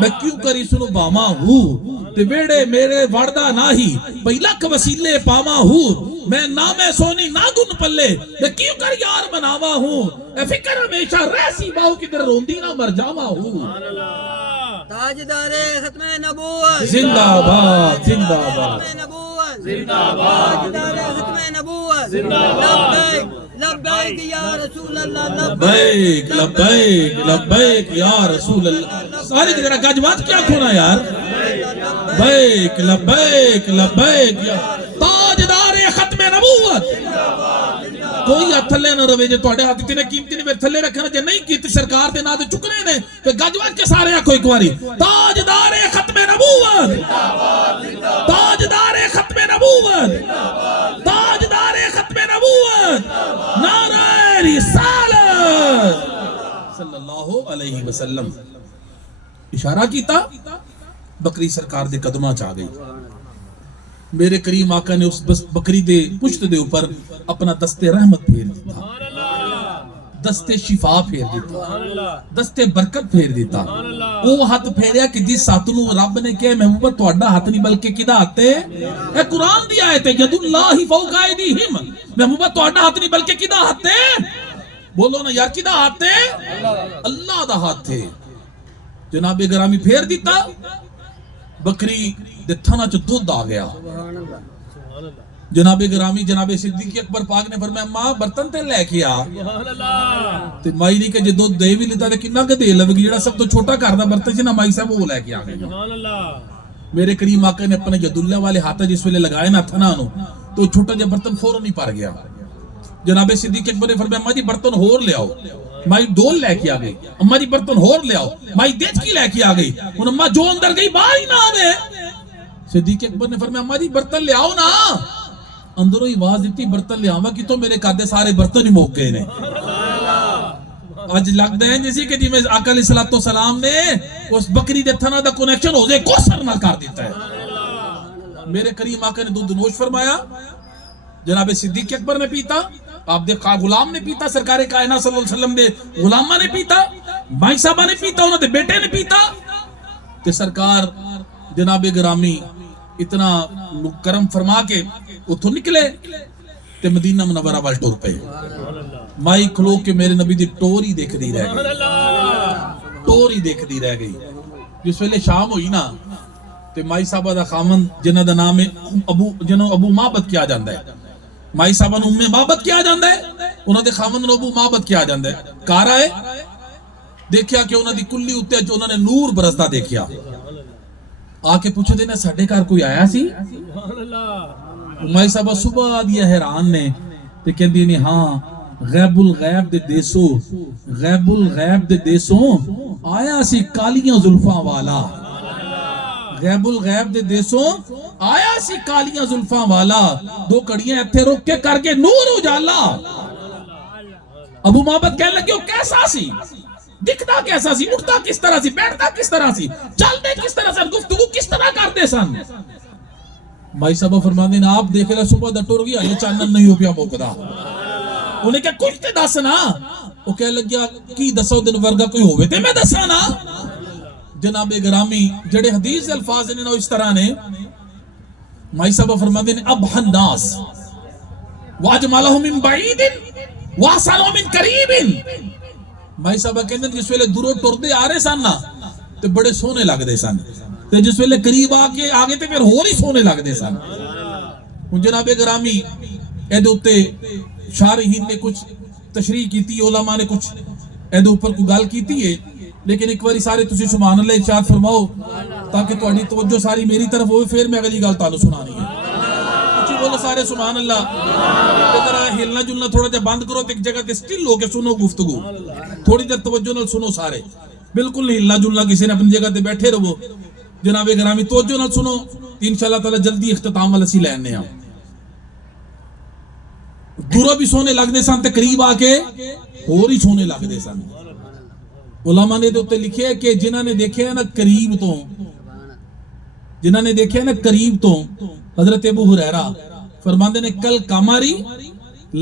میں کیوں کری سنو باما ہوں، تے بیڑے میرے وردہ نہ ہی پہلک وسیلے پاما ہوں، میں نہ میں سونی نہ گن پلے، میں کیوں کر یار بناوا ہوں، اے فکر ہمیشہ رہسی باہو کی در روندی نہ مر جاوا ہوں۔ تاجدار ختم نبوت زندہ باد، زندہ باد، زندہ باد، تاجدار ختم نبوت، لبیک لبیک یا رسول اللہ، لبیک لبیک لبیک یا رسول اللہ۔ ساری جگہ گج بات کیا کھونا یار، لبیک لبیک لبیک یا تاجدار ختم نبوت۔ کوئی ہاتھ تھلے نہ روے جے تواڈے ہاتھ اتنے قیمتی نے پھر تھلے رکھنا جے نہیں کیتی سرکار دے نام تے چکنے نے تے گج وج کے سارے آکھو ایک واری تاجدار ختم نبوت، تاجدار ختم نبوت، تاجدار ختم نبوت، نعرہ رسالت صلی اللہ علیہ وسلم۔ اشارہ کیتا بکری سرکار دے قدماں چ آ گئی، میرے کریم آقا نے اس بکری دے پشت دے اوپر اپنا دستے رحمت پھیر دیتا، دستے شفا پھیر دیتا، دستے برکت پھیر دیتا۔ وہ ہاتھ پھیریا کہ جس ہاتھ نو رب نے کہے محبوبہ تہاڈا ہاتھ نہیں بلکہ کدا ہاتھ ہے، اے قرآن دی آیت ہے ید اللہ فوق ایدیہم، محبوبہ تہاڈا ہاتھ نہیں بلکہ کدا ہاتھ ہے، بولو نا یار کدا ہاتھ ہے، اللہ دا ہاتھ ہے۔ جناب گرامی پھیر دیتا، بکری دے تھنا چ دودھ آ گیا۔ جناب گرامی جناب صدیق اکبر پاک نے فرمایا ماں برتن تے لے کے آ، تے مائی نے کہ جے دودھ دے بھی لیتا تے کنا کہ دے لوے گی، جڑا سب تو چھوٹا گھر دا برتن سی نا مائی صاحب وہ لے کے آ گئی۔ میرے کریم آقا نے اپنے ید اللہ والے ہاتھ جس ویلے لگائے نا تھنا نو تو چھوٹا جا برتن فوراً ہی پار گیا۔ جناب صدیق اکبر نے فرمایا اماں جی برتن ہور لے آؤ، مائی ڈول لے کے آ گئی، اماں جی برتن ہور لے آؤ، مائی دیچکی لے کے آ گئی، ان اماں جو اندر گئی باہر ہی نہ آوے۔ صدیق اکبر نے فرمایا اماں جی برتن لے آؤ نا، اندروں ہی آواز دیتی برتن لے آواں کی تو میرے کادے سارے برتن ہی موک گئے نے۔ آج لگتا ہے جیسے کہ جی میں آقا علیہ السلام نے اس بکری دے تھنا دا کنیکشن ہو جائے کوسر نہ کر دیتا ہے۔ میرے کریم آقا نے دودھ نوش فرمایا، جناب صدیق اکبر نے پیتا، آپ دے غلام نے پیتا، سرکار کائنات صلی اللہ علیہ وسلم دے غلامہ نے پیتا، مائی صاحبہ نے پیتا، انہوں دے بیٹے نے پیتا، تے سرکار جناب گرامی اتنا کرم فرما کے اتھو نکلے تے مدینہ منورہ وال ٹور پہ۔ مائی کھلو کے میرے نبی دی ٹوری دیکھ دی رہ گئی، ٹوری دیکھ دی رہ گئی۔ جس ویلے شام ہوئی نا تے مائی صاحبہ دا خامن جنہ دا نام ابو مابت کیا جاندہ ہے، مائی صاحبہ نو مابت کیا جاندہ ہے، انہوں نے خامن نو ابو مابد کیا جاندہ ہے کار آئے دیکھیا کہ انہوں نے کلی اتے جو انہوں نے نور برسدہ دیکھیا آکے پوچھو دینا ساڑھے کار کوئی آیا سی سبحان اللہ مائی صاحبہ صبح دیا حیران نے تے کہن دی نہیں ہاں غیب الغیب دے دیسوں آیا سی کالیاں زلفاں والا غیب الغیب دے دیسوں آیا سی کالیاں زلفاں والا دو کڑیاں ایتھے روک کے کر کے نور اجالا ابو محمد کہنے لگے وہ کیسا سی دکھتا کیسا سی اٹھتا کس طرح سی بیٹھتا کس طرح سی چلتے کس طرح سن گفتگو کس طرح کرتے سن بھائی صاحب فرماندے نے آپ دیکھ لیں صبح دا ٹر گیا یہ چانن نہیں ہو پیا موقدا انہیں کہا کچھ تے دس نا وہ کہہ لگیا کی دسو دن ورگا کوئی ہوئے تے میں دسا نا جناب گرامی جڑے حدیث الفاظ نے اس طرح نے بھائی صاحب فرماندے نے ابہ الناس واجملہ من بعید واسنہ من قریب بھائی صاحب کہندے جس ویلے دوروں ٹردے آ رہے سن نا تے بڑے سونے لگ دے سن تے جس ویلے قریب آگے تے پھر ہور ہی سونے لگ دے سن جناب گرامی اے دوتے شارحین نے کچھ تشریح کیتی علماء نے کچھ اے دو اوپر کو گل کیتی ہے لیکن ایک باری سارے تسی سبحان اللہ ارشاد فرماؤ تاکہ تہاڈی توجہ ساری میری طرف ہوئے پھر میں اگلی گل تانوں سنانی ہے اچھی بولو سارے سبحان اللہ ذرا ہلنا جلنا تھوڑا جا بند کرو تے ایک جگہ تے سٹل ہو کے سنو گفتگو تھوڑی دیر توجہ نال سنو سارے بالکل نہیں ہلنا جلنا کسی نے اپنی جگہ تے بیٹھے رہو جناب گرامی توجہ نال سنو انشاءاللہ تعالی جلدی اختتام والا سی لینے ہاں دوروں بھی سونے لگ دے سن تے قریب آ کے اور ہی سونے لگ دے سن علماء نے تو لکھے کہ جنہاں نے دیکھے نا قریب تو جنہاں نے دیکھے نا قریب تو حضرت ابو ہریرہ فرماندے نے کل قمری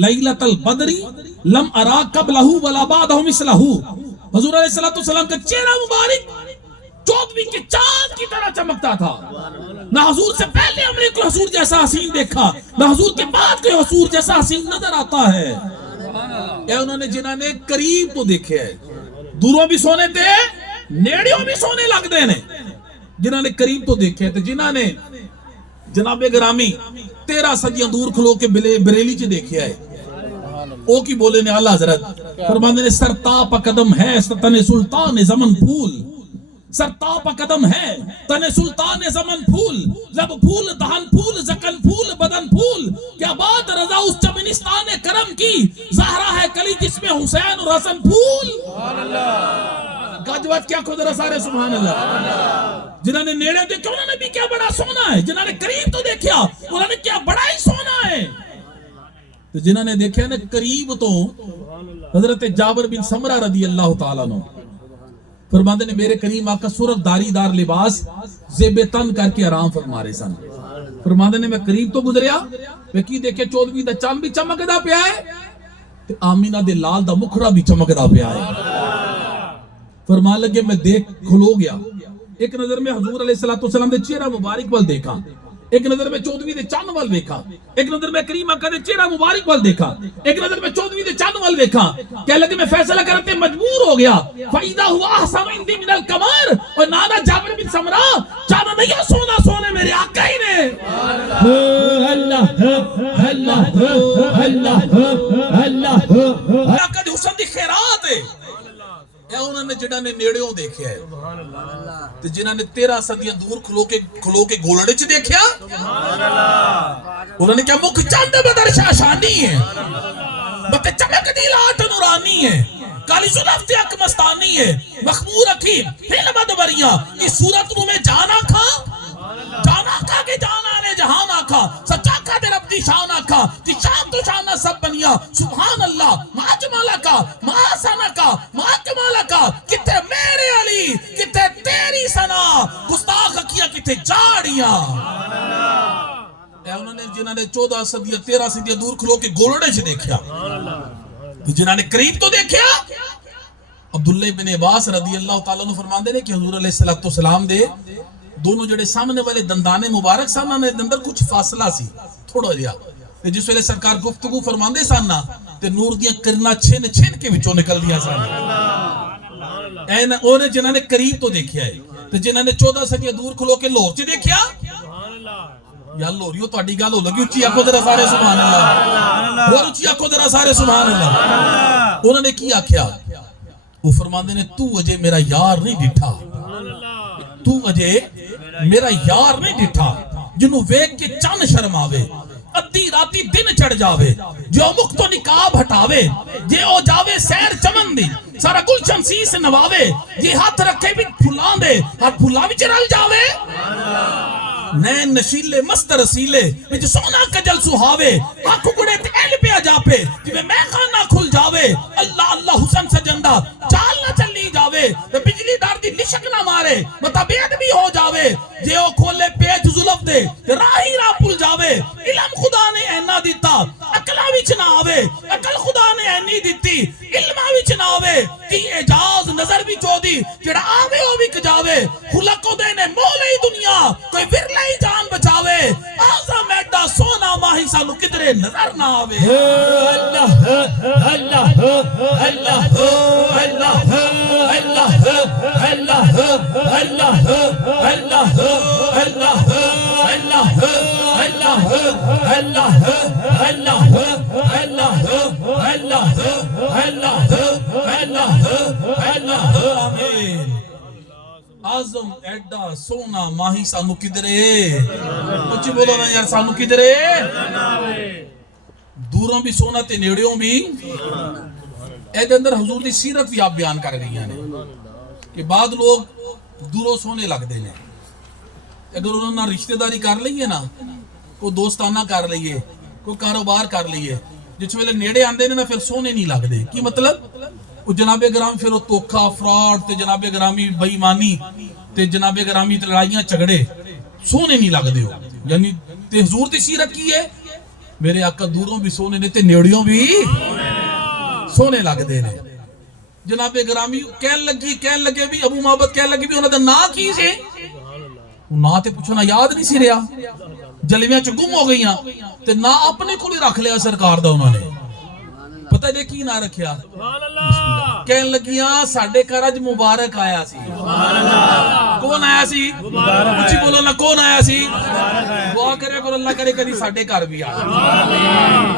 لیلۃ البدری لم ارا قبلہ ولا بعدہ مثلہ حضور علیہ السلام کا چہرہ مبارک چودھویں کے چاند کی طرح چمکتا تھا نہ حضور سے پہلے ہم نے کوئی حضور جیسا حسین دیکھا نہ حضور کے بعد کوئی حضور جیسا حسین نظر آتا ہے اے انہوں نے جنہاں نے قریب تو دیکھے ہے دوروں بھی سونے تھے نیڑیوں بھی سونے لگ دے نے جنہاں نے قریب تو دیکھے تھے جنہاں نے جناب گرامی 13 صدیاں دور کھلو کے بریلی چ دیکھے ہے او کی بولے نے اعلیٰ حضرت فرماندے نے سرتاپ قدم ہے تن سلطان زمن پھول سرتاپ قدم ہے تن سلطان زمن پھول لب پھول دہن پھول زکن پھول بدن پھول کیا بات رضا اس چمنستان کرم کی زہرا ہے کلی جس میں حسین اور حسن پھول گجوت کیا خود رسارے سبحان اللہ جنہوں نے نیڑے دیکھا انہوں نے بھی کیا بڑا سونا ہے جنہوں نے قریب تو دیکھا انہوں نے کیا بڑا ہی سونا ہے تو جنہوں نے دیکھا نا قریب تو حضرت جابر بن سمرہ رضی اللہ تعالیٰ عنہ فرماندے نے میرے کریم آقا سرخ داری دار لباس زیب تن کر کے آرام فرما رہے سن فرماندے نے میں قریب تو گزریا میں کی دیکھے 14ویں دا چاند بھی چمکدا پیا ہے تے آمینہ دے لال دا مکھڑا بھی چمکدا پیا ہے فرمان لگے میں دیکھ کھلو گیا ایک نظر میں حضور علیہ السلام دے چہرہ مبارک وال دیکھا ایک نظر میں 14ویں دے چاند وال دیکھا ایک نظر میں کریم آقا دے چہرہ مبارک وال دیکھا ایک نظر میں 14ویں دے چاند وال دیکھا کہہ لگے میں فیصلہ کرتے مجبور ہو گیا فَإِذَا هُوَ أَحْسَنُ عِنْدِي مِنَ الْقَمَرِ اور نانا جابر بن سمرہ چاند نہیں سونا سونے میرے آقا ہی نے اللہ اللہ اللہ اللہ آقا دے حسن دی خیرات ہے اے انہوں نے جنہاں نے نیڑیوں دیکھیا ہے تے جنہاں نے 13 صدیاں دور کھلو کے گولڑے چ دیکھیا انہوں نے کیا مکھ چاند بدر شاشانی ہے بتے چمک دی لات نورانی ہے کالی زلف تے اک مستانی ہے مخمور حکیم حلم ادبریاں اس صورت میں جانا کھا کے جانا نے جہان آکھا سچا کھا دے رب دی شان آکھا دی شان تو شانہ سب بنیا سبحان اللہ ما جمالہ کا ما حسنہ کا ما کمالہ کا کتے میرے علی کتے تیری سنا گستاخ کیا کتے جاڑیاں اے انہوں نے جنہاں نے 14 صدیاں 13 صدیاں دور کھلو کے گولڑے سے دیکھیا جنہاں نے قریب تو دیکھیا عبداللہ بن عباس رضی اللہ تعالیٰ عنہ فرمان دے نے کہ حضور علیہ السلام دے دونوں جڑے سامنے والے دندانے مبارک سامنے اندر کچھ فاصلہ سی تھوڑا جیا جس ویلے سرکار گفتگو فرمان دے ساننا تے نور دیاں کرنا چھن کے وچوں نکل دیا ساننا انہیں جنہاں نے قریب تو دیکھیا ہے تے جنہاں نے 14 صدیاں دور کھلو کے لاہور چ دیکھیا یا لاہوریو تہاڈی گل ہو لگی اچھی آکھو ذرا سارے سبحان اللہ اور اچھی آکھو ذرا سارے سبحان اللہ. انہوں نے کی آکھیا؟ وہ فرماندے نے تو اجے میرا یار نہیں ڈٹھا, تو اجے میرا یار نہیں ڈٹھا جنہوں ویک کے چند شرم آوے, ادھی راتی دن چڑھ جاوے, جو مخ تو نقاب ہٹاوے, جے او جاوے سیر چمن دی سارا گلشن سیس نواوے, یہ ہاتھ رکھے بھی پھلان دے ہاتھ پھلا بھی چرل جاوے, نین نشیلے مست رسیلے وچ سونا کجل سہاوے, آنکھ کڑے تے ایل پیا جاپے جویں میں خانہ کھل جاوے, اللہ اللہ حسن سجندہ چال نہ چلی جاوے, تے بجلی ڈار دی لشک نہ مارے متبید بھی ہو جاوے, جے او کھولے پیج ظلف دے راہی راہ پل جاوے, علم خدا نے اینا دیتا عقلہ وچ نہ آوے, عقل خدا نے اینی دیتی علمہ وچ نہ آوے, کی اعجاز نظر بھی چودی جڑا آوے او وک جاوے, خلقو دے نے مولے دنیا کوئی ورلے ہی جان بچاوے, آزم ایڈا سونا ماہی سانو کدرے نظر نہ آوے. اللہ اللہ اللہ اللہ اللہ اللہ اللہ اللہ اللہ آمین. آزم ایڈا سونا ماہی سانو کدرے, کچھ بولو نا یار, سانو کدرے دوروں بھی سونا تے نیڑیوں بھی. اے دے اندر حضور دی سیرت بھی آپ بیان کر گئی ہیں کہ بعد لوگ دوروں سونے لگ دے لیں, اگر انہوں نے رشتہ داری کر لئیے نا, کوئی دوستانہ کر لئیے, کوئی کاروبار کر لئیے, جس ویلے نیڑے آندے نے نا پھر سونے نہیں لگ دے. کی مطلب؟ وہ جناب گرام پھر وہ توکھا فراڈ تے جناب گرامی بےایمانی تے جناب گرامی لڑائیاں جھگڑے سونے نہیں لگ دے ہو. یعنی تے حضور دی سیرت کی ہے, میرے آقا دوروں بھی سونے نے تے نیڑیوں بھی سونے لگ دے نے. جناب گرامی کہن لگے بھی, ابو محبت کہن لگے بھی انہوں نے نا کی سے, نا تے پوچھنا یاد نہیں سی رہا, جلویاں چ گم ہو گئیاں تے نا اپنے کو رکھ لیا سرکار دا. انہوں نے پتہ دے کی نہ رکھیا, کہن لگیاں ساڈے گھر اج مبارک آیا سی. کون آیا سی؟ اچھی بولو نا, کون آیا سی؟ دعا کرے کرو اللہ کرے کدی ساڈے گھر بھی آ,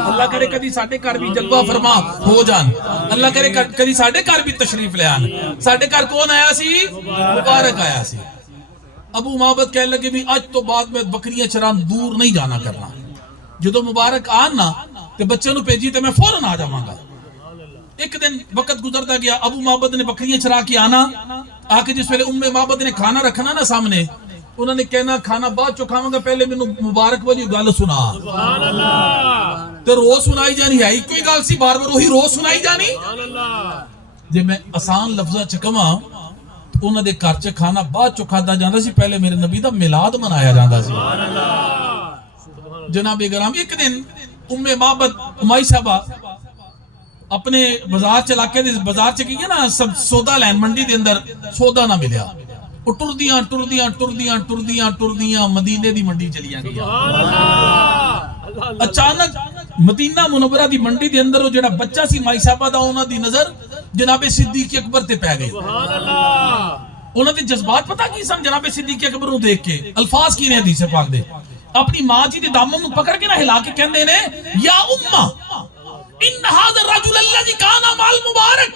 اللہ کرے کدی ساڈے گھر بھی جلوہ فرما ہو جان, اللہ کرے کدی ساڈے گھر بھی تشریف لے آن. ساڈے گھر کون آیا سی؟ مبارک آیا سی. ابو محبت کہنے لگے بھی آج تو بعد میں بکریاں چران دور نہیں جانا کرنا, جدو مبارک آنا تے بچے نو بھیجی تے میں فوراً آ جاواں گا. ایک دن وقت گزرتا گیا, ابو محبت نے بکریاں چرا کے آنا, آ کے جس ویلے محبت نے کھانا رکھنا نا سامنے, انہوں نے کہنا کھانا بعد چو کھاواں گا, پہلے میں مبارک والی گل سنا. تے روز سنائی جانی ہے کوئی گل سی, بار بار وہی روز سنائی جانی. جے میں آسان لفظاں چ کہاں انہاں دے گھر چ کھانا بعد چو کھادا جاندا سی, پہلے میرے نبی دا میلاد منایا جاندا سی. جناب گرام ایک دن محبت امائی صاحبہ اپنے بازار چلا کے بازار چ گئی نا, سب سودا لین منڈی دے اندر سودا نہ ملیا, وہ ٹردیاں مدینے دی منڈی چلیاں گیا. اچانک مدینہ منورہ دی منڈی دے اندر وہ جڑا بچہ سی مائی صاحبہ دا, انہاں دی نظر جناب صدیق اکبر تے پہ گئی. انہاں دے جذبات پتہ کی سن جناب صدیق اکبر نو دیکھ کے؟ الفاظ کی نے حدیث پاک دے, اپنی ماں جی دے دامن نو پکڑ کے نہ ہلا کے کہندے نے یا امہ ان هذا الرجل الذي كان مع المبارک,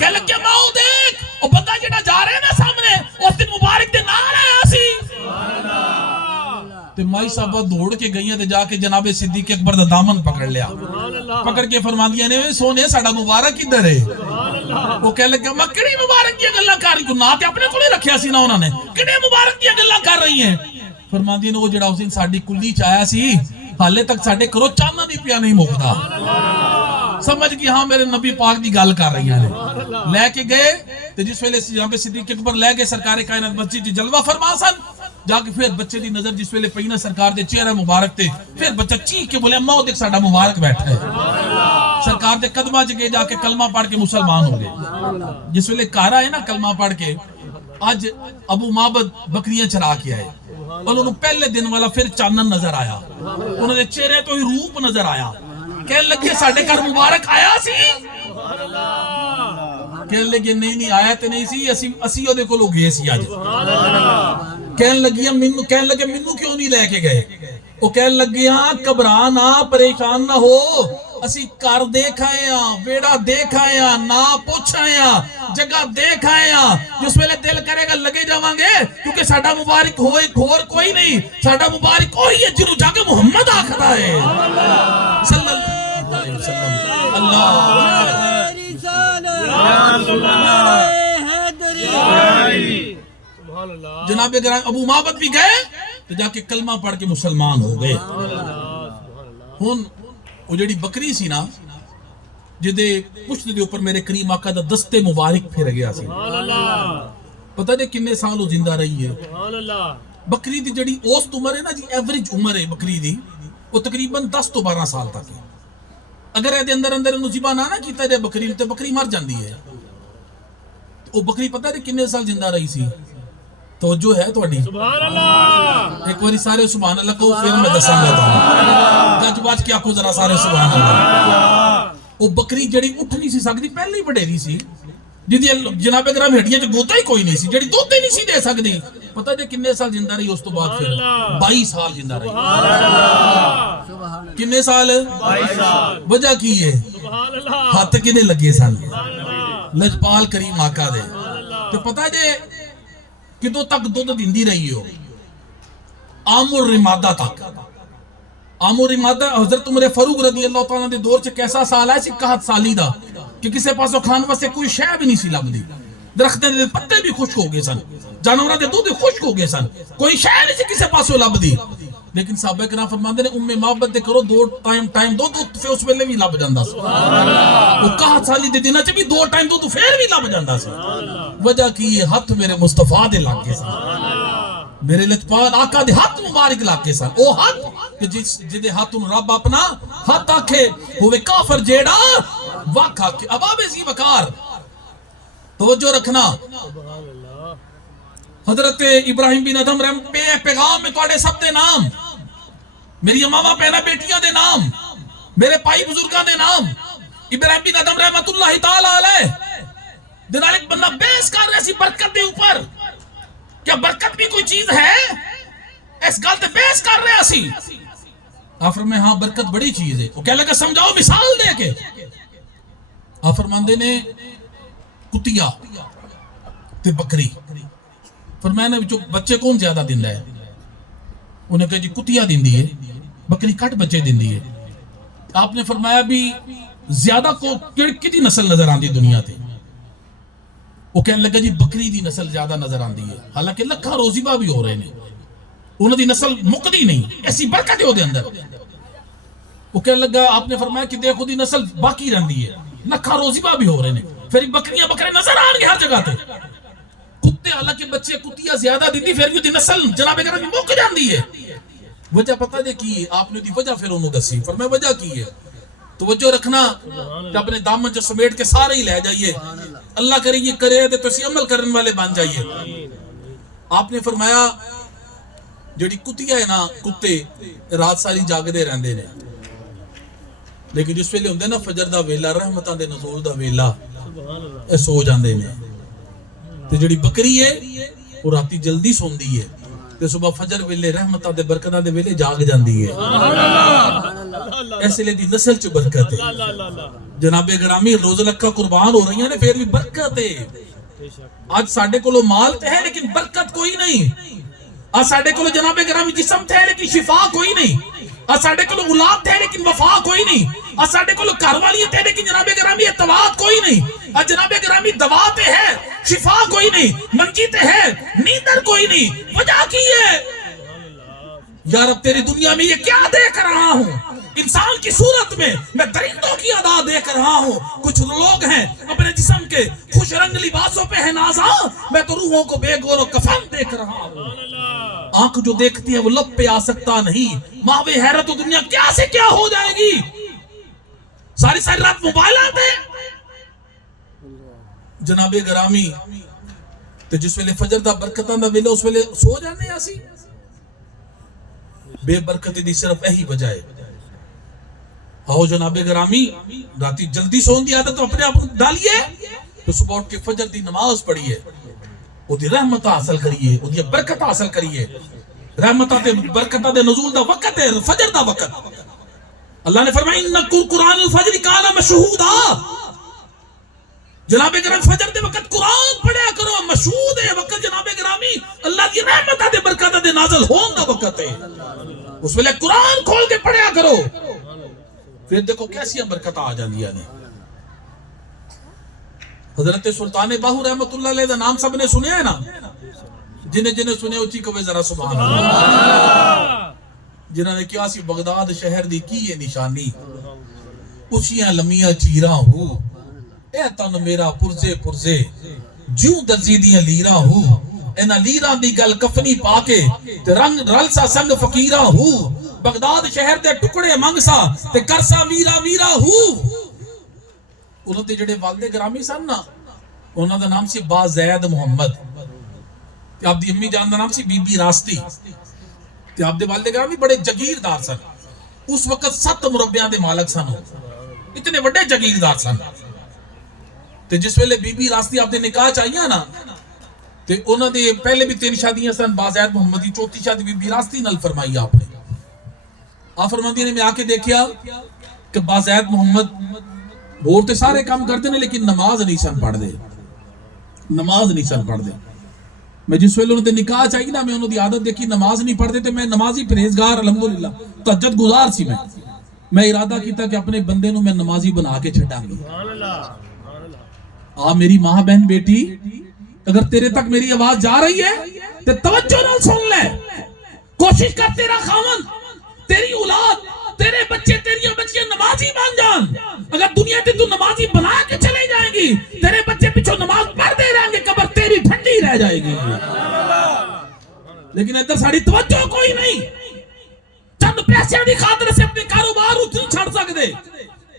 کہ لگے ماں دیکھ او بندہ جڑا جا رہا ہے نا سامنے, اس دن مبارک دے نال آیا سی. تے مائی صاحبہ دوڑ کے گئیاں تے جا کے جناب صدیق اکبر دا دامن پکڑ لیا, پکڑ کے فرماندیاں نے سونے ساڈا مبارک کدھر ہے؟ وہ کہہ لگا میں کیڑی مبارک دی گلاں کر رہی, نا تے اپنے کولے رکھیا سی نا انہوں نے, کیڑے مبارک دی گلاں کر رہی ہیں؟ فرماندی نے وہ جڑا اس دن ساڈی کلی چ آیا سی, حالے تک ساڈے گھروں چانا نہیں پیا نہیں مکدا. سمجھ گئی ہاں میرے نبی پاک دی گل کر رہی ہیں. لے کے گئے تے جس ویلے جناب صدیق اکبر لے گئے سرکار کائنات مسجد جلوہ فرما سن, جا کے پھر بچے دی نظر جس ویلے پئی نا سرکار دے چہرے مبارک تے, پھر بچہ چیخ کے بولے اماں دیکھ ساڈا مبارک بیٹھا ہے. سرکار دے قدماں چ گئے, جا کے کلمہ پڑھ کے مسلمان ہو گئے. جس ویلے گھر آئے نا کلمہ پڑھ کے, اج ابو محبت بکریاں چرا کے آئے, انہوں نے پہلے دن والا پھر چانن نظر آیا, انہوں نے چہرے تو ہی روپ نظر آیا. کہنے لگے ساڈے گھر مبارک آیا سی؟ کہنے لگے نہیں آیا تے نہیں سی, اسی او دے کولوں گئے سی اج. کہنے لگے مینوں کیوں نہیں لے کے گئے؟ وہ کہنے لگے ہاں گھبرا نہ, پریشان نہ ہو, اسی کار دیکھ آئے ہیں، ویڑا دیکھ آئے ہیں، نا پوچھ آئے ہیں، جگہ دیکھ آئے ہیں، جس ویلے دل کرے گا لگے جاواں گے، کیونکہ ساڈا مبارک ہوئے گھور کوئی نہیں، ساڈا مبارک کوئی ہے جنہوں جا کے محمد آکھدا ہے صلی اللہ علیہ وسلم۔ اللہ جناب گرامی ابو معبد بھی گئے تو جا کے کلمہ پڑھ کے مسلمان ہو گئے۔ ہن وہ جڑی بکری سی نا جدے پشت دے اوپر میرے کریم آقا دا دستے مبارک پھر گیا سی، پتہ دے کنے سال وہ زندہ رہی ہے بکری دی جڑی اوسط عمر ہے نا جی، ایوریج عمر ہے بکری دی، وہ تقریباً 10 تو 12 سال تک ہے۔ اگر اے دے اندر نصیبہ نہ کیتا جائے بکری تے بکری مر جاندی ہے۔ وہ بکری پتہ دے کنے سال زندہ رہی سی؟ توجہ ہے تھوڑی؟ سبحان اللہ، ایک باری سارے سبحان اللہ کو پھر میں دساں گا تو گج باج کیا کو ذرا سارے سبحان اللہ۔ وہ بکری جڑی اٹھ نہیں سی سکتی، پہلے ہی وڈیری سی، جدی جناب گرام ہڈیاں چ گوتا ہی کوئی نہیں سی، جڑی دودھ ہی نہیں سی دے سکتی، پتہ جے کنے سال زندہ رہی؟ اس تو بعد پھر 22 سال زندہ رہی۔ کنے سال؟ 22 سال۔ وجہ کی ہے؟ سبحان اللہ، ہاتھ کنے لگے سن اللہ، لجپال کریم آقا دے۔ تو پتہ جے کدوں تک دودھ دیندی رہی ہو؟ عام الرمادہ تک۔ عام الرمادہ حضرت عمر فاروق رضی اللہ تعالیٰ دے دور چ کیسا سال ہے؟ 61 سالی دا، کہ کسے پاسوں کھان واسطے کوئی شے بھی نہیں سی لبدی، درختیں دے پتے بھی خشک ہو گئے سن، جانوراں دے دودھ خشک ہو گئے سن، کوئی شے نہیں سی کسے پاسوں لبدی۔ لیکن صحابہ کرام فرماندے نے ام محبت دے کرو 2 ٹائم دو پھر اس ویلے بھی لب جاندا سی۔ وہ 61 سالی دے دناں چ بھی 2 ٹائم دو پھر بھی لب جاندا سی۔ وجہ کی ہے؟ ہاتھ میرے مصطفیٰ دے لگ گئے سن، میرے لجپال آقا دے ہاتھ مبارک لگ گئے سن۔ او ہاتھ کہ جدے ہاتھ رب اپنا ہاتھ آکھے ہوئے کافر جیڑا وقت آکھے۔ اباب ذی وقار توجہ رکھنا، حضرت ابراہیم بن ادم رحم پہ پیغام میں توڑے سب دے نام، میری امامہ پہنا بیٹیاں دے نام، میرے پائی بزرگاں دے نام، ابراہیم بن ادم رحمت اللہ تعالی علیہ دنال ایک بندہ بیس کر رہے سی برکت دے اوپر، کیا برکت بھی کوئی چیز ہے؟ اس گل تے بیس کر رہے سی۔ آپ فرمائے ہاں برکت بڑی چیز ہے۔ وہ کہہ لگا سمجھاؤ مثال دے کے۔ آپ فرماندے نے کتیا تے بکری، فرمایا نے بچے کون زیادہ دیندا ہے؟ انہیں کہا جی کتیا دیندی ہے، بکری کٹ بچے دیندی ہے۔ آپ نے فرمایا بھی زیادہ کو کدی نسل نظر آندی دنیا تے؟ وہ کہنے لگا جی بکری دی نسل زیادہ نظر آندی ہے، حالانکہ لکھاں روزیبہ بھی ہو رہے ہیں، انہوں دی نسل مکدی نہیں، ایسی برکت ہے وہ دے اندر۔ وہ کہنے لگا آپ نے فرمایا کہ دیکھو دی نسل باقی رہندی ہے، لکھاں روزیبہ بھی ہو رہے ہیں، پھر بکریاں بکرے نظر آن گے ہر جگہ تے۔ کتے حالانکہ بچے کتیا زیادہ دیندی، پھر بھی دی نسل جناب گرامی مک جاندی ہے۔ وجہ پتہ دے کی ہے؟ آپ نے دی وجہ پھر انہوں دسی، فرمایا وجہ کی ہے؟ توجہ رکھنا کہ اپنے دامن جو سمیٹ کے سارے ہی لے جائیے، اللہ کرے یہ کرے تو تسی عمل کرنے والے بن جائیے۔ آپ نے فرمایا جڑی کتیا ہے نا، کتے رات ساری جاگدے رہندے نے، لیکن جس ویلے ہوندے نا فجر دا ویلا، رحمتاں دے نزول دا ویلا، اے سو جاندے نے۔ تے جڑی بکری ہے وہ راتی جلدی سوندی ہے تے صبح فجر ویلے رحمتاں دے برکتاں دے ویلے جاگ جاندی ہے۔ ایسے لئے دی نسل چ برکت ہے۔ جناب گرامی روز لکھا قربان ہو رہی ہیں نے، پھر بھی برکت ہے۔ آج ساڑھے کو مال تے ہے لیکن برکت کوئی نہیں۔ آج ساڑھے کو جناب گرامی جسم تھے لیکن شفا کوئی نہیں۔ آج ساڑھے کو اولاد تھے لیکن وفا کوئی نہیں۔ آج ساڑھے کو کاروالیاں تھے لیکن جناب گرامی اعتماد کوئی نہیں۔ آج جناب گرامی دوا تے ہے، شفا کوئی نہیں، منجی تے ہے، نیندر کوئی نہیں۔ وجہ کی ہے؟ یا رب تیری دنیا میں یہ کیا دیکھ رہا ہوں؟ انسان کی صورت میں میں درندوں کی ادا دیکھ رہا ہوں۔ کچھ لوگ ہیں اپنے جسم کے خوش رنگ لباسوں پہ ہے نازاں، میں تو روحوں کو بے گور و کفن دیکھ رہا ہوں۔ آنکھ جو دیکھتی ہے وہ لب پہ آ سکتا نہیں، ماوے حیرت و دنیا کیا سے کیا ہو جائے گی۔ ساری ساری رات موبائلات ہیں جناب گرامی، تو جس ویلے فجر دا برکتاں دا ویلے اس ویلے سو جانے اسی۔ بے برکتی دی صرف یہی وجہ ہے۔ آؤ جناب گرامی راتی جلدی سون دی عادت اپنے آپ ڈالیے تو صبح اٹھ کے فجر دی نماز پڑھیے، وہ دی رحمت حاصل کریے، وہ دی برکت حاصل کریے۔ رحمتہ دے برکتہ دے نزول دا وقت ہے فجر دا وقت۔ اللہ نے فرمایا انکم قرآن الفجر کان مشہودا، جناب گرامی فجر دے وقت قرآن پڑھیا کرو، مشہود ہے وقت جناب گرامی اللہ کی رحمتہ دے برکتہ دے نازل ہون دا وقت ہے، اس ویلے قرآن کھول کے پڑھیا کرو، پھر دیکھو کیسی برکتہ آ جاندیاں نے۔ حضرت سلطان باہو رحمت اللہ علیہ دا نام سب نے سنیا ہے نا؟ جنہیں سنے اچھی کوئی ذرا سبحان اللہ۔ جنہوں نے کیا سی بغداد شہر دی کی یہ نشانی، اچھیاں لمیاں چیراں ہو، اے تن میرا پرزے پرزے جوں درزی دیاں لیراں ہو، اینا لیراں دی گل کفنی پا کے تے رنگ رلسا سنگ فقیراں ہو، بغداد شہر دے ٹکڑے منگسا تے کرسا میرا میرا ہو۔ انہوں دے جڑے والد گرامی سن نا، انہوں دا نام سی بازید محمد، تے آپ دی امی جان دا نام سی بی بی راستی، تے آپ دے والد گرامی بڑے جگیردار سن، اس وقت 7 مربیاں دے مالک سن، اتنے بڑے جگیردار سن۔ تے جس ویلے بی بی راستی آپ دے نکاح چاہیے نا، تے انہوں دے پہلے بھی 3 شادیاں سن، بازید محمد دی 4تھی شادی بی بی راستی نال فرمائی آپ نے۔ آپ فرماندی نے میں آ کے دیکھیا کہ بازید محمد اور تے سارے کام کرتے ہیں لیکن نماز نہیں سن پڑھ دے، نماز نہیں سن پڑھ دے۔ میں جس ویلے انہوں نے نکاح چاہیے نا، میں انہوں دی عادت دیکھی نماز نہیں پڑھ دے، تے میں نمازی پرہیزگار الحمدللہ تہجد گزار سی، میں ارادہ کیتا کہ اپنے بندے نو میں نمازی بنا کے چھڈاں گی۔ میری ماں بہن بیٹی، اگر تیرے تک میری آواز جا رہی ہے تے توجہ نال سن لے، کوشش کر تیرا خاون، تیری اولاد، تیرے بچے، تیری بچیاں نمازی بن جان۔ اگر دنیا تے تو نمازی بنا کے چلے جائیں گی، تیرے بچے پیچھے نماز پڑھتے رہیں گے، قبر تیری ٹھنڈی رہ جائے گی۔ لیکن ادھر ساڑی توجہ کوئی نہیں، چند پیسے دی خاطر سے اپنے کاروبار اتنی چھڑ سکتے،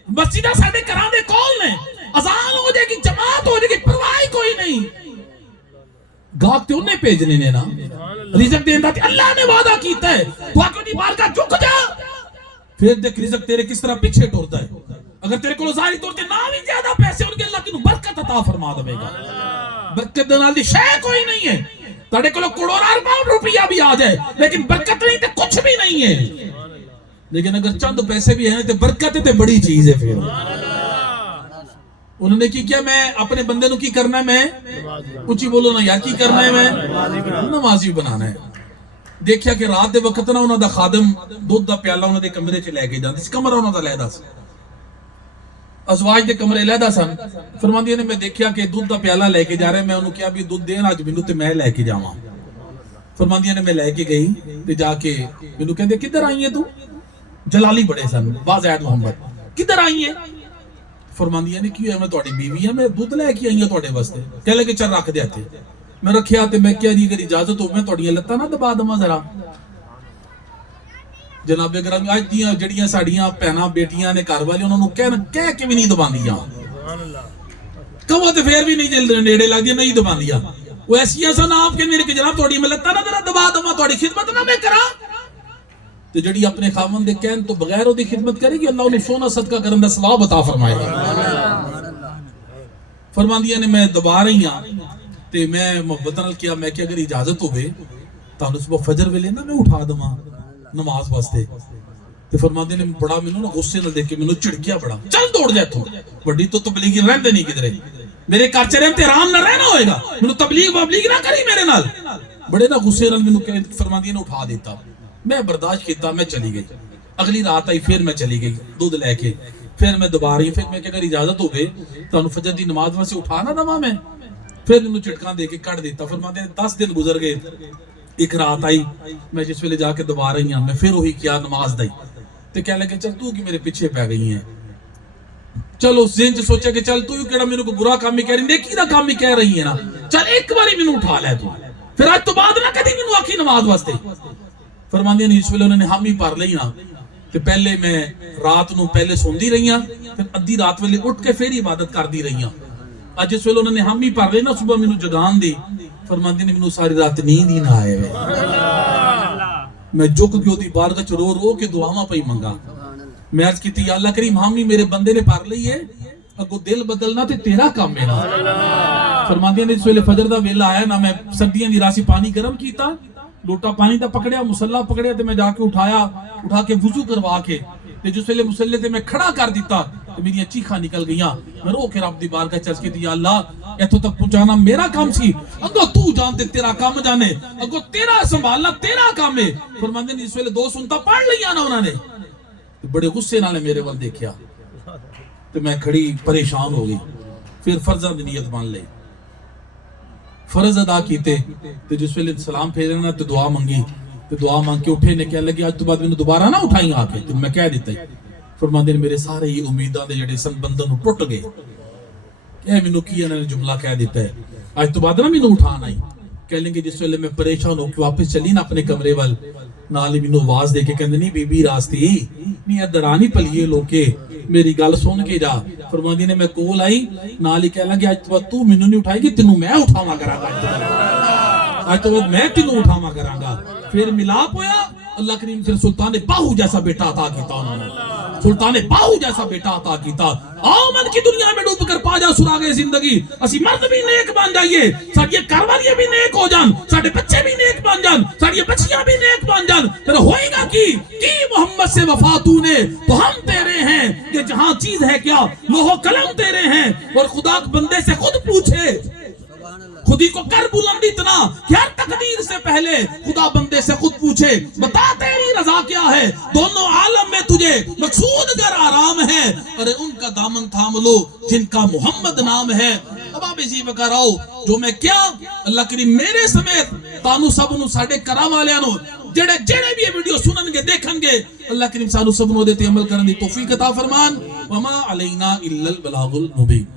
مسجدہ ساڑے کران دے کول نے، اذان ہو جائے گی، جماعت ہو جائے گی، پرواہی کوئی نہیں۔ گاہک تے انہیں بھیجنے نے نا، رزق دیندا تے اللہ نے وعدہ کیتا ہے، تو آکے دی بارگاہ جھک جا، پھر دیکھ رزق تیرے کس طرح پیچھے ٹرتا ہے۔ اگر تیرے کو ظاہری طور تے نہ بھی زیادہ پیسے ان کے، اللہ کی برکت عطا فرما دے گا۔ برکت دے نال دی شے کوئی نہیں ہے، تاڑے کو کروڑاں ارباں روپیہ بھی آ جائے لیکن برکت نہیں تے کچھ بھی نہیں ہے۔ لیکن اگر چند پیسے بھی ہیں تے برکت تے بڑی چیز ہے۔ پھر انہوں نے کی کیا، میں اپنے بندے نو کی کرنا ہے، میں اچھی بولو نا یار، کی کرنا ہے، میں نمازی بنانا ہے۔ دیکھیا کہ رات دے وقت نا انہوں دا خادم دودھ دا پیالہ انہوں دے کمرے چ لے کے جاندے سی، کمرہ انہوں دا لہدا سی، ازواج دے کمرے لہدا سن۔ فرماندی نے میں دیکھیا کہ دودھ دا پیالہ لے کے جا رہے ہیں، میں انہوں کیا بھی دودھ دین آج مینوں تے میں لے کے جاواں۔ فرماندی نے میں لے کے گئی تے جا کے مینوں کہندے کدھر آئی ہیں تو؟ جلالی بڑے سن بازید محمد، کدھر آئی ہیں؟ فرماندی نے کیوں ہے، میں تہاڈی بیوی ہاں، میں دودھ لے کے آئی ہوں تہاڈے واسطے۔ کہہ لگے چل رکھ دے ہتھے، میں رکھیا تے میں کیا جی اگر اجازت ہو میں تہاڈیاں لتاں نہ دبا دواں ذرا۔ جناب گرامی اج دیاں جڑیاں ساڈیاں بہناں بیٹیاں نے گھر والے انہاں نوں کہہ کے بھی نہیں دباندیاں، کہو تے پھر بھی نہیں جلدی نیڑے لگدیاں، نہیں دباندیاں۔ وہ ایسیاں سن آپ کہندے نے کہ جناب تہاڈی میں لتاں نہ ذرا دبا دواں، تہاڈی خدمت نہ میں کراں۔ تے جڑی اپنے خاوند دے کہن تو بغیر اودی خدمت کرے گی، اللہ انہوں سونا صدقہ کرن دا ثواب عطا فرمائے گا۔ فرماندیاں نے میں دبا رہی ہاں تے میں محبت نال کیا، میں کہ اگر اجازت ہوے تانوں صبح فجر ویلے نا میں اٹھا دواں نماز واسطے۔ تے فرماندے نے بڑا مینوں نا غصے نال دیکھ کے مینوں چڑکیا بڑا، چل دوڑ جا تو، بڑی تو تبلیغی رہندے نہیں کدھرے، میرے گھر چ رہن تے آرام نہ رہنا ہوئے گا، مینوں تبلیغ نہ کری میرے نال۔ بڑے نا غصے نال مینوں کہ فرماندی نے اٹھا دیتا، میں برداشت کیتا، میں چلی گئی۔ اگلی رات آئی، پھر میں چلی گئی دودھ لے کے، پھر میں دوبارہ ہی، پھر میں کہ اگر اجازت ہو گئے تو فجر دی نماز میں سے اٹھا نہ دواں میں، پھر انہوں چٹکاں دے کے کٹ دیتا۔ فرماتے ہیں 10 دن گزر گئے، ایک رات آئی، میں جس ویلے جا کے دبا رہی ہوں، میں پھر وہی کیا نماز دائی تے کہہ لگے چل تو کی میرے پیچھے پہ گئی ہیں۔ چلو اس ذہن چ سوچا کہ چل تو کیڑا میرے کو برا کام ہی کہہ رہی، نیکی دا کام ہی کہہ رہی ہے نا، چل ایک باری مینوں اٹھا لے تو، پھر آج تو بعد نہ کدی مینوں آکھی نماز واسطے۔ فرماندے نے اس ویلے انہوں نے حامی پر لئی نا، تے پہلے میں رات نو پہلے سوندی رہی ہاں، پھر ادھی رات ویلے اٹھ کے پھر عبادت کردی رہی ہاں۔ اج اس ویلے انہوں نے حامی پر لئی نا، صبح مینوں جگان دی، فرماندے نے مینوں ساری رات نیند ہی نہ آئے وے، میں جھک کے اودی بارگاہ چ رو رو کے دعاواں پئی منگا۔ میں عرض کیتی یا اللہ کریم حامی میرے بندے نے پر لئی ہے، اگوں دل بدلنا تے تیرا کام ہے نا۔ فرماندے نے اس ویلے فجر دا ویلا آیا نا، میں سردیاں دی راسی پانی گرم کیتا، لوٹا پانی دا پکڑیا، مصلا پکڑیا تے میں جا کے اٹھایا، اٹھا کے وضو کروا کے تے جس ویلے مصلی تے میں کھڑا کر دیتا تے میری چیخاں نکل گئیاں. میں رو کے رب دی بارگاہ چرچ کی یا اللہ ایتھوں تک پہنچانا میرا کام سی, اگو تو جان تے تیرا کام جانے, اگو تیرا سنبھالنا تیرا کام ہے. فرماندے نے جس ویلے دو سنتا پڑھ لیا نا انہوں نے بڑے غصے نال میرے ول دیکھیا تے میں کھڑی پریشان ہو گئی. پھر فرضاں دی نیت مان لئی, فرض ادا کیتے تے جس ویلے سلام پھیرے نا تے دعا منگی تے دعا مانگ کے اٹھے نے کہنے لگے آج تو بعد میں دوبارہ نہ اٹھائیں آ کے. تے میں کہہ دیتا ہی فرماندے نے میرے سارے یہ امیداں دے جڑے سن بندن ٹوٹ گئے. اے مینوں کی انہوں نے جملہ کہہ دیتا ہے آج تو بعد نہ مینوں اٹھانا ہی. کہہ لیں گے جس ویلے میں پریشان ہو کے واپس چلی نا اپنے کمرے وال نال ہی مینوں آواز دے کے کہندے نہیں بی بی راستی نہیں ادھر آنی پلیے لوکے میری گل سن کے جا. فرماندی نے میں کول آئی نال ہی کہہ لگے آج تو بعد تو مینوں نہیں اٹھائے گی تینوں میں اٹھاواں کراں گا, آج تو بعد میں تینوں اٹھاواں کراں گا. پھر ملاپ ہویا. اللہ کریم پھر سلطان باہو جیسا بیٹا عطا کیتا انہوں نے, سلطان باہو جیسا بیٹا عطا کیتا. آؤ من کی دنیا میں ڈوب کر پا جا سراغ زندگی, اسی مرد بھی نیک بن جائیے, ساڈی گھر والیاں بھی نیک ہو جان, ساڈے بچے بھی نیک بن جان, ساڈی بچیاں بھی نیک بن جان. پھر ہوئے گا کی محمد سے وفا تو نے تو ہم تیرے ہیں, کہ جہاں چیز ہے کیا لوح و قلم تیرے ہیں. اور خدا بندے سے خود پوچھے, خودی کو کر بلند اتنا کہ ہر تقدیر سے پہلے خدا بندے سے خود پوچھے بتا تیری رضا کیا ہے, دونوں عالم میں تجھے مقصود گر آرام ہے. ارے ان کا دامن تھام لو جن کا محمد نام ہے. اب آپ اسی وقت آؤ جو میں کیا اللہ کریم میرے سمیت تانو سب نو ساڑے کرام والیاں نو جڑے بھی یہ ویڈیو سنن گے دیکھن گے اللہ کریم سانو سب نو دیتے عمل کرن دی توفیق عطا فرمان. وما علینا الا البلاغ المبین.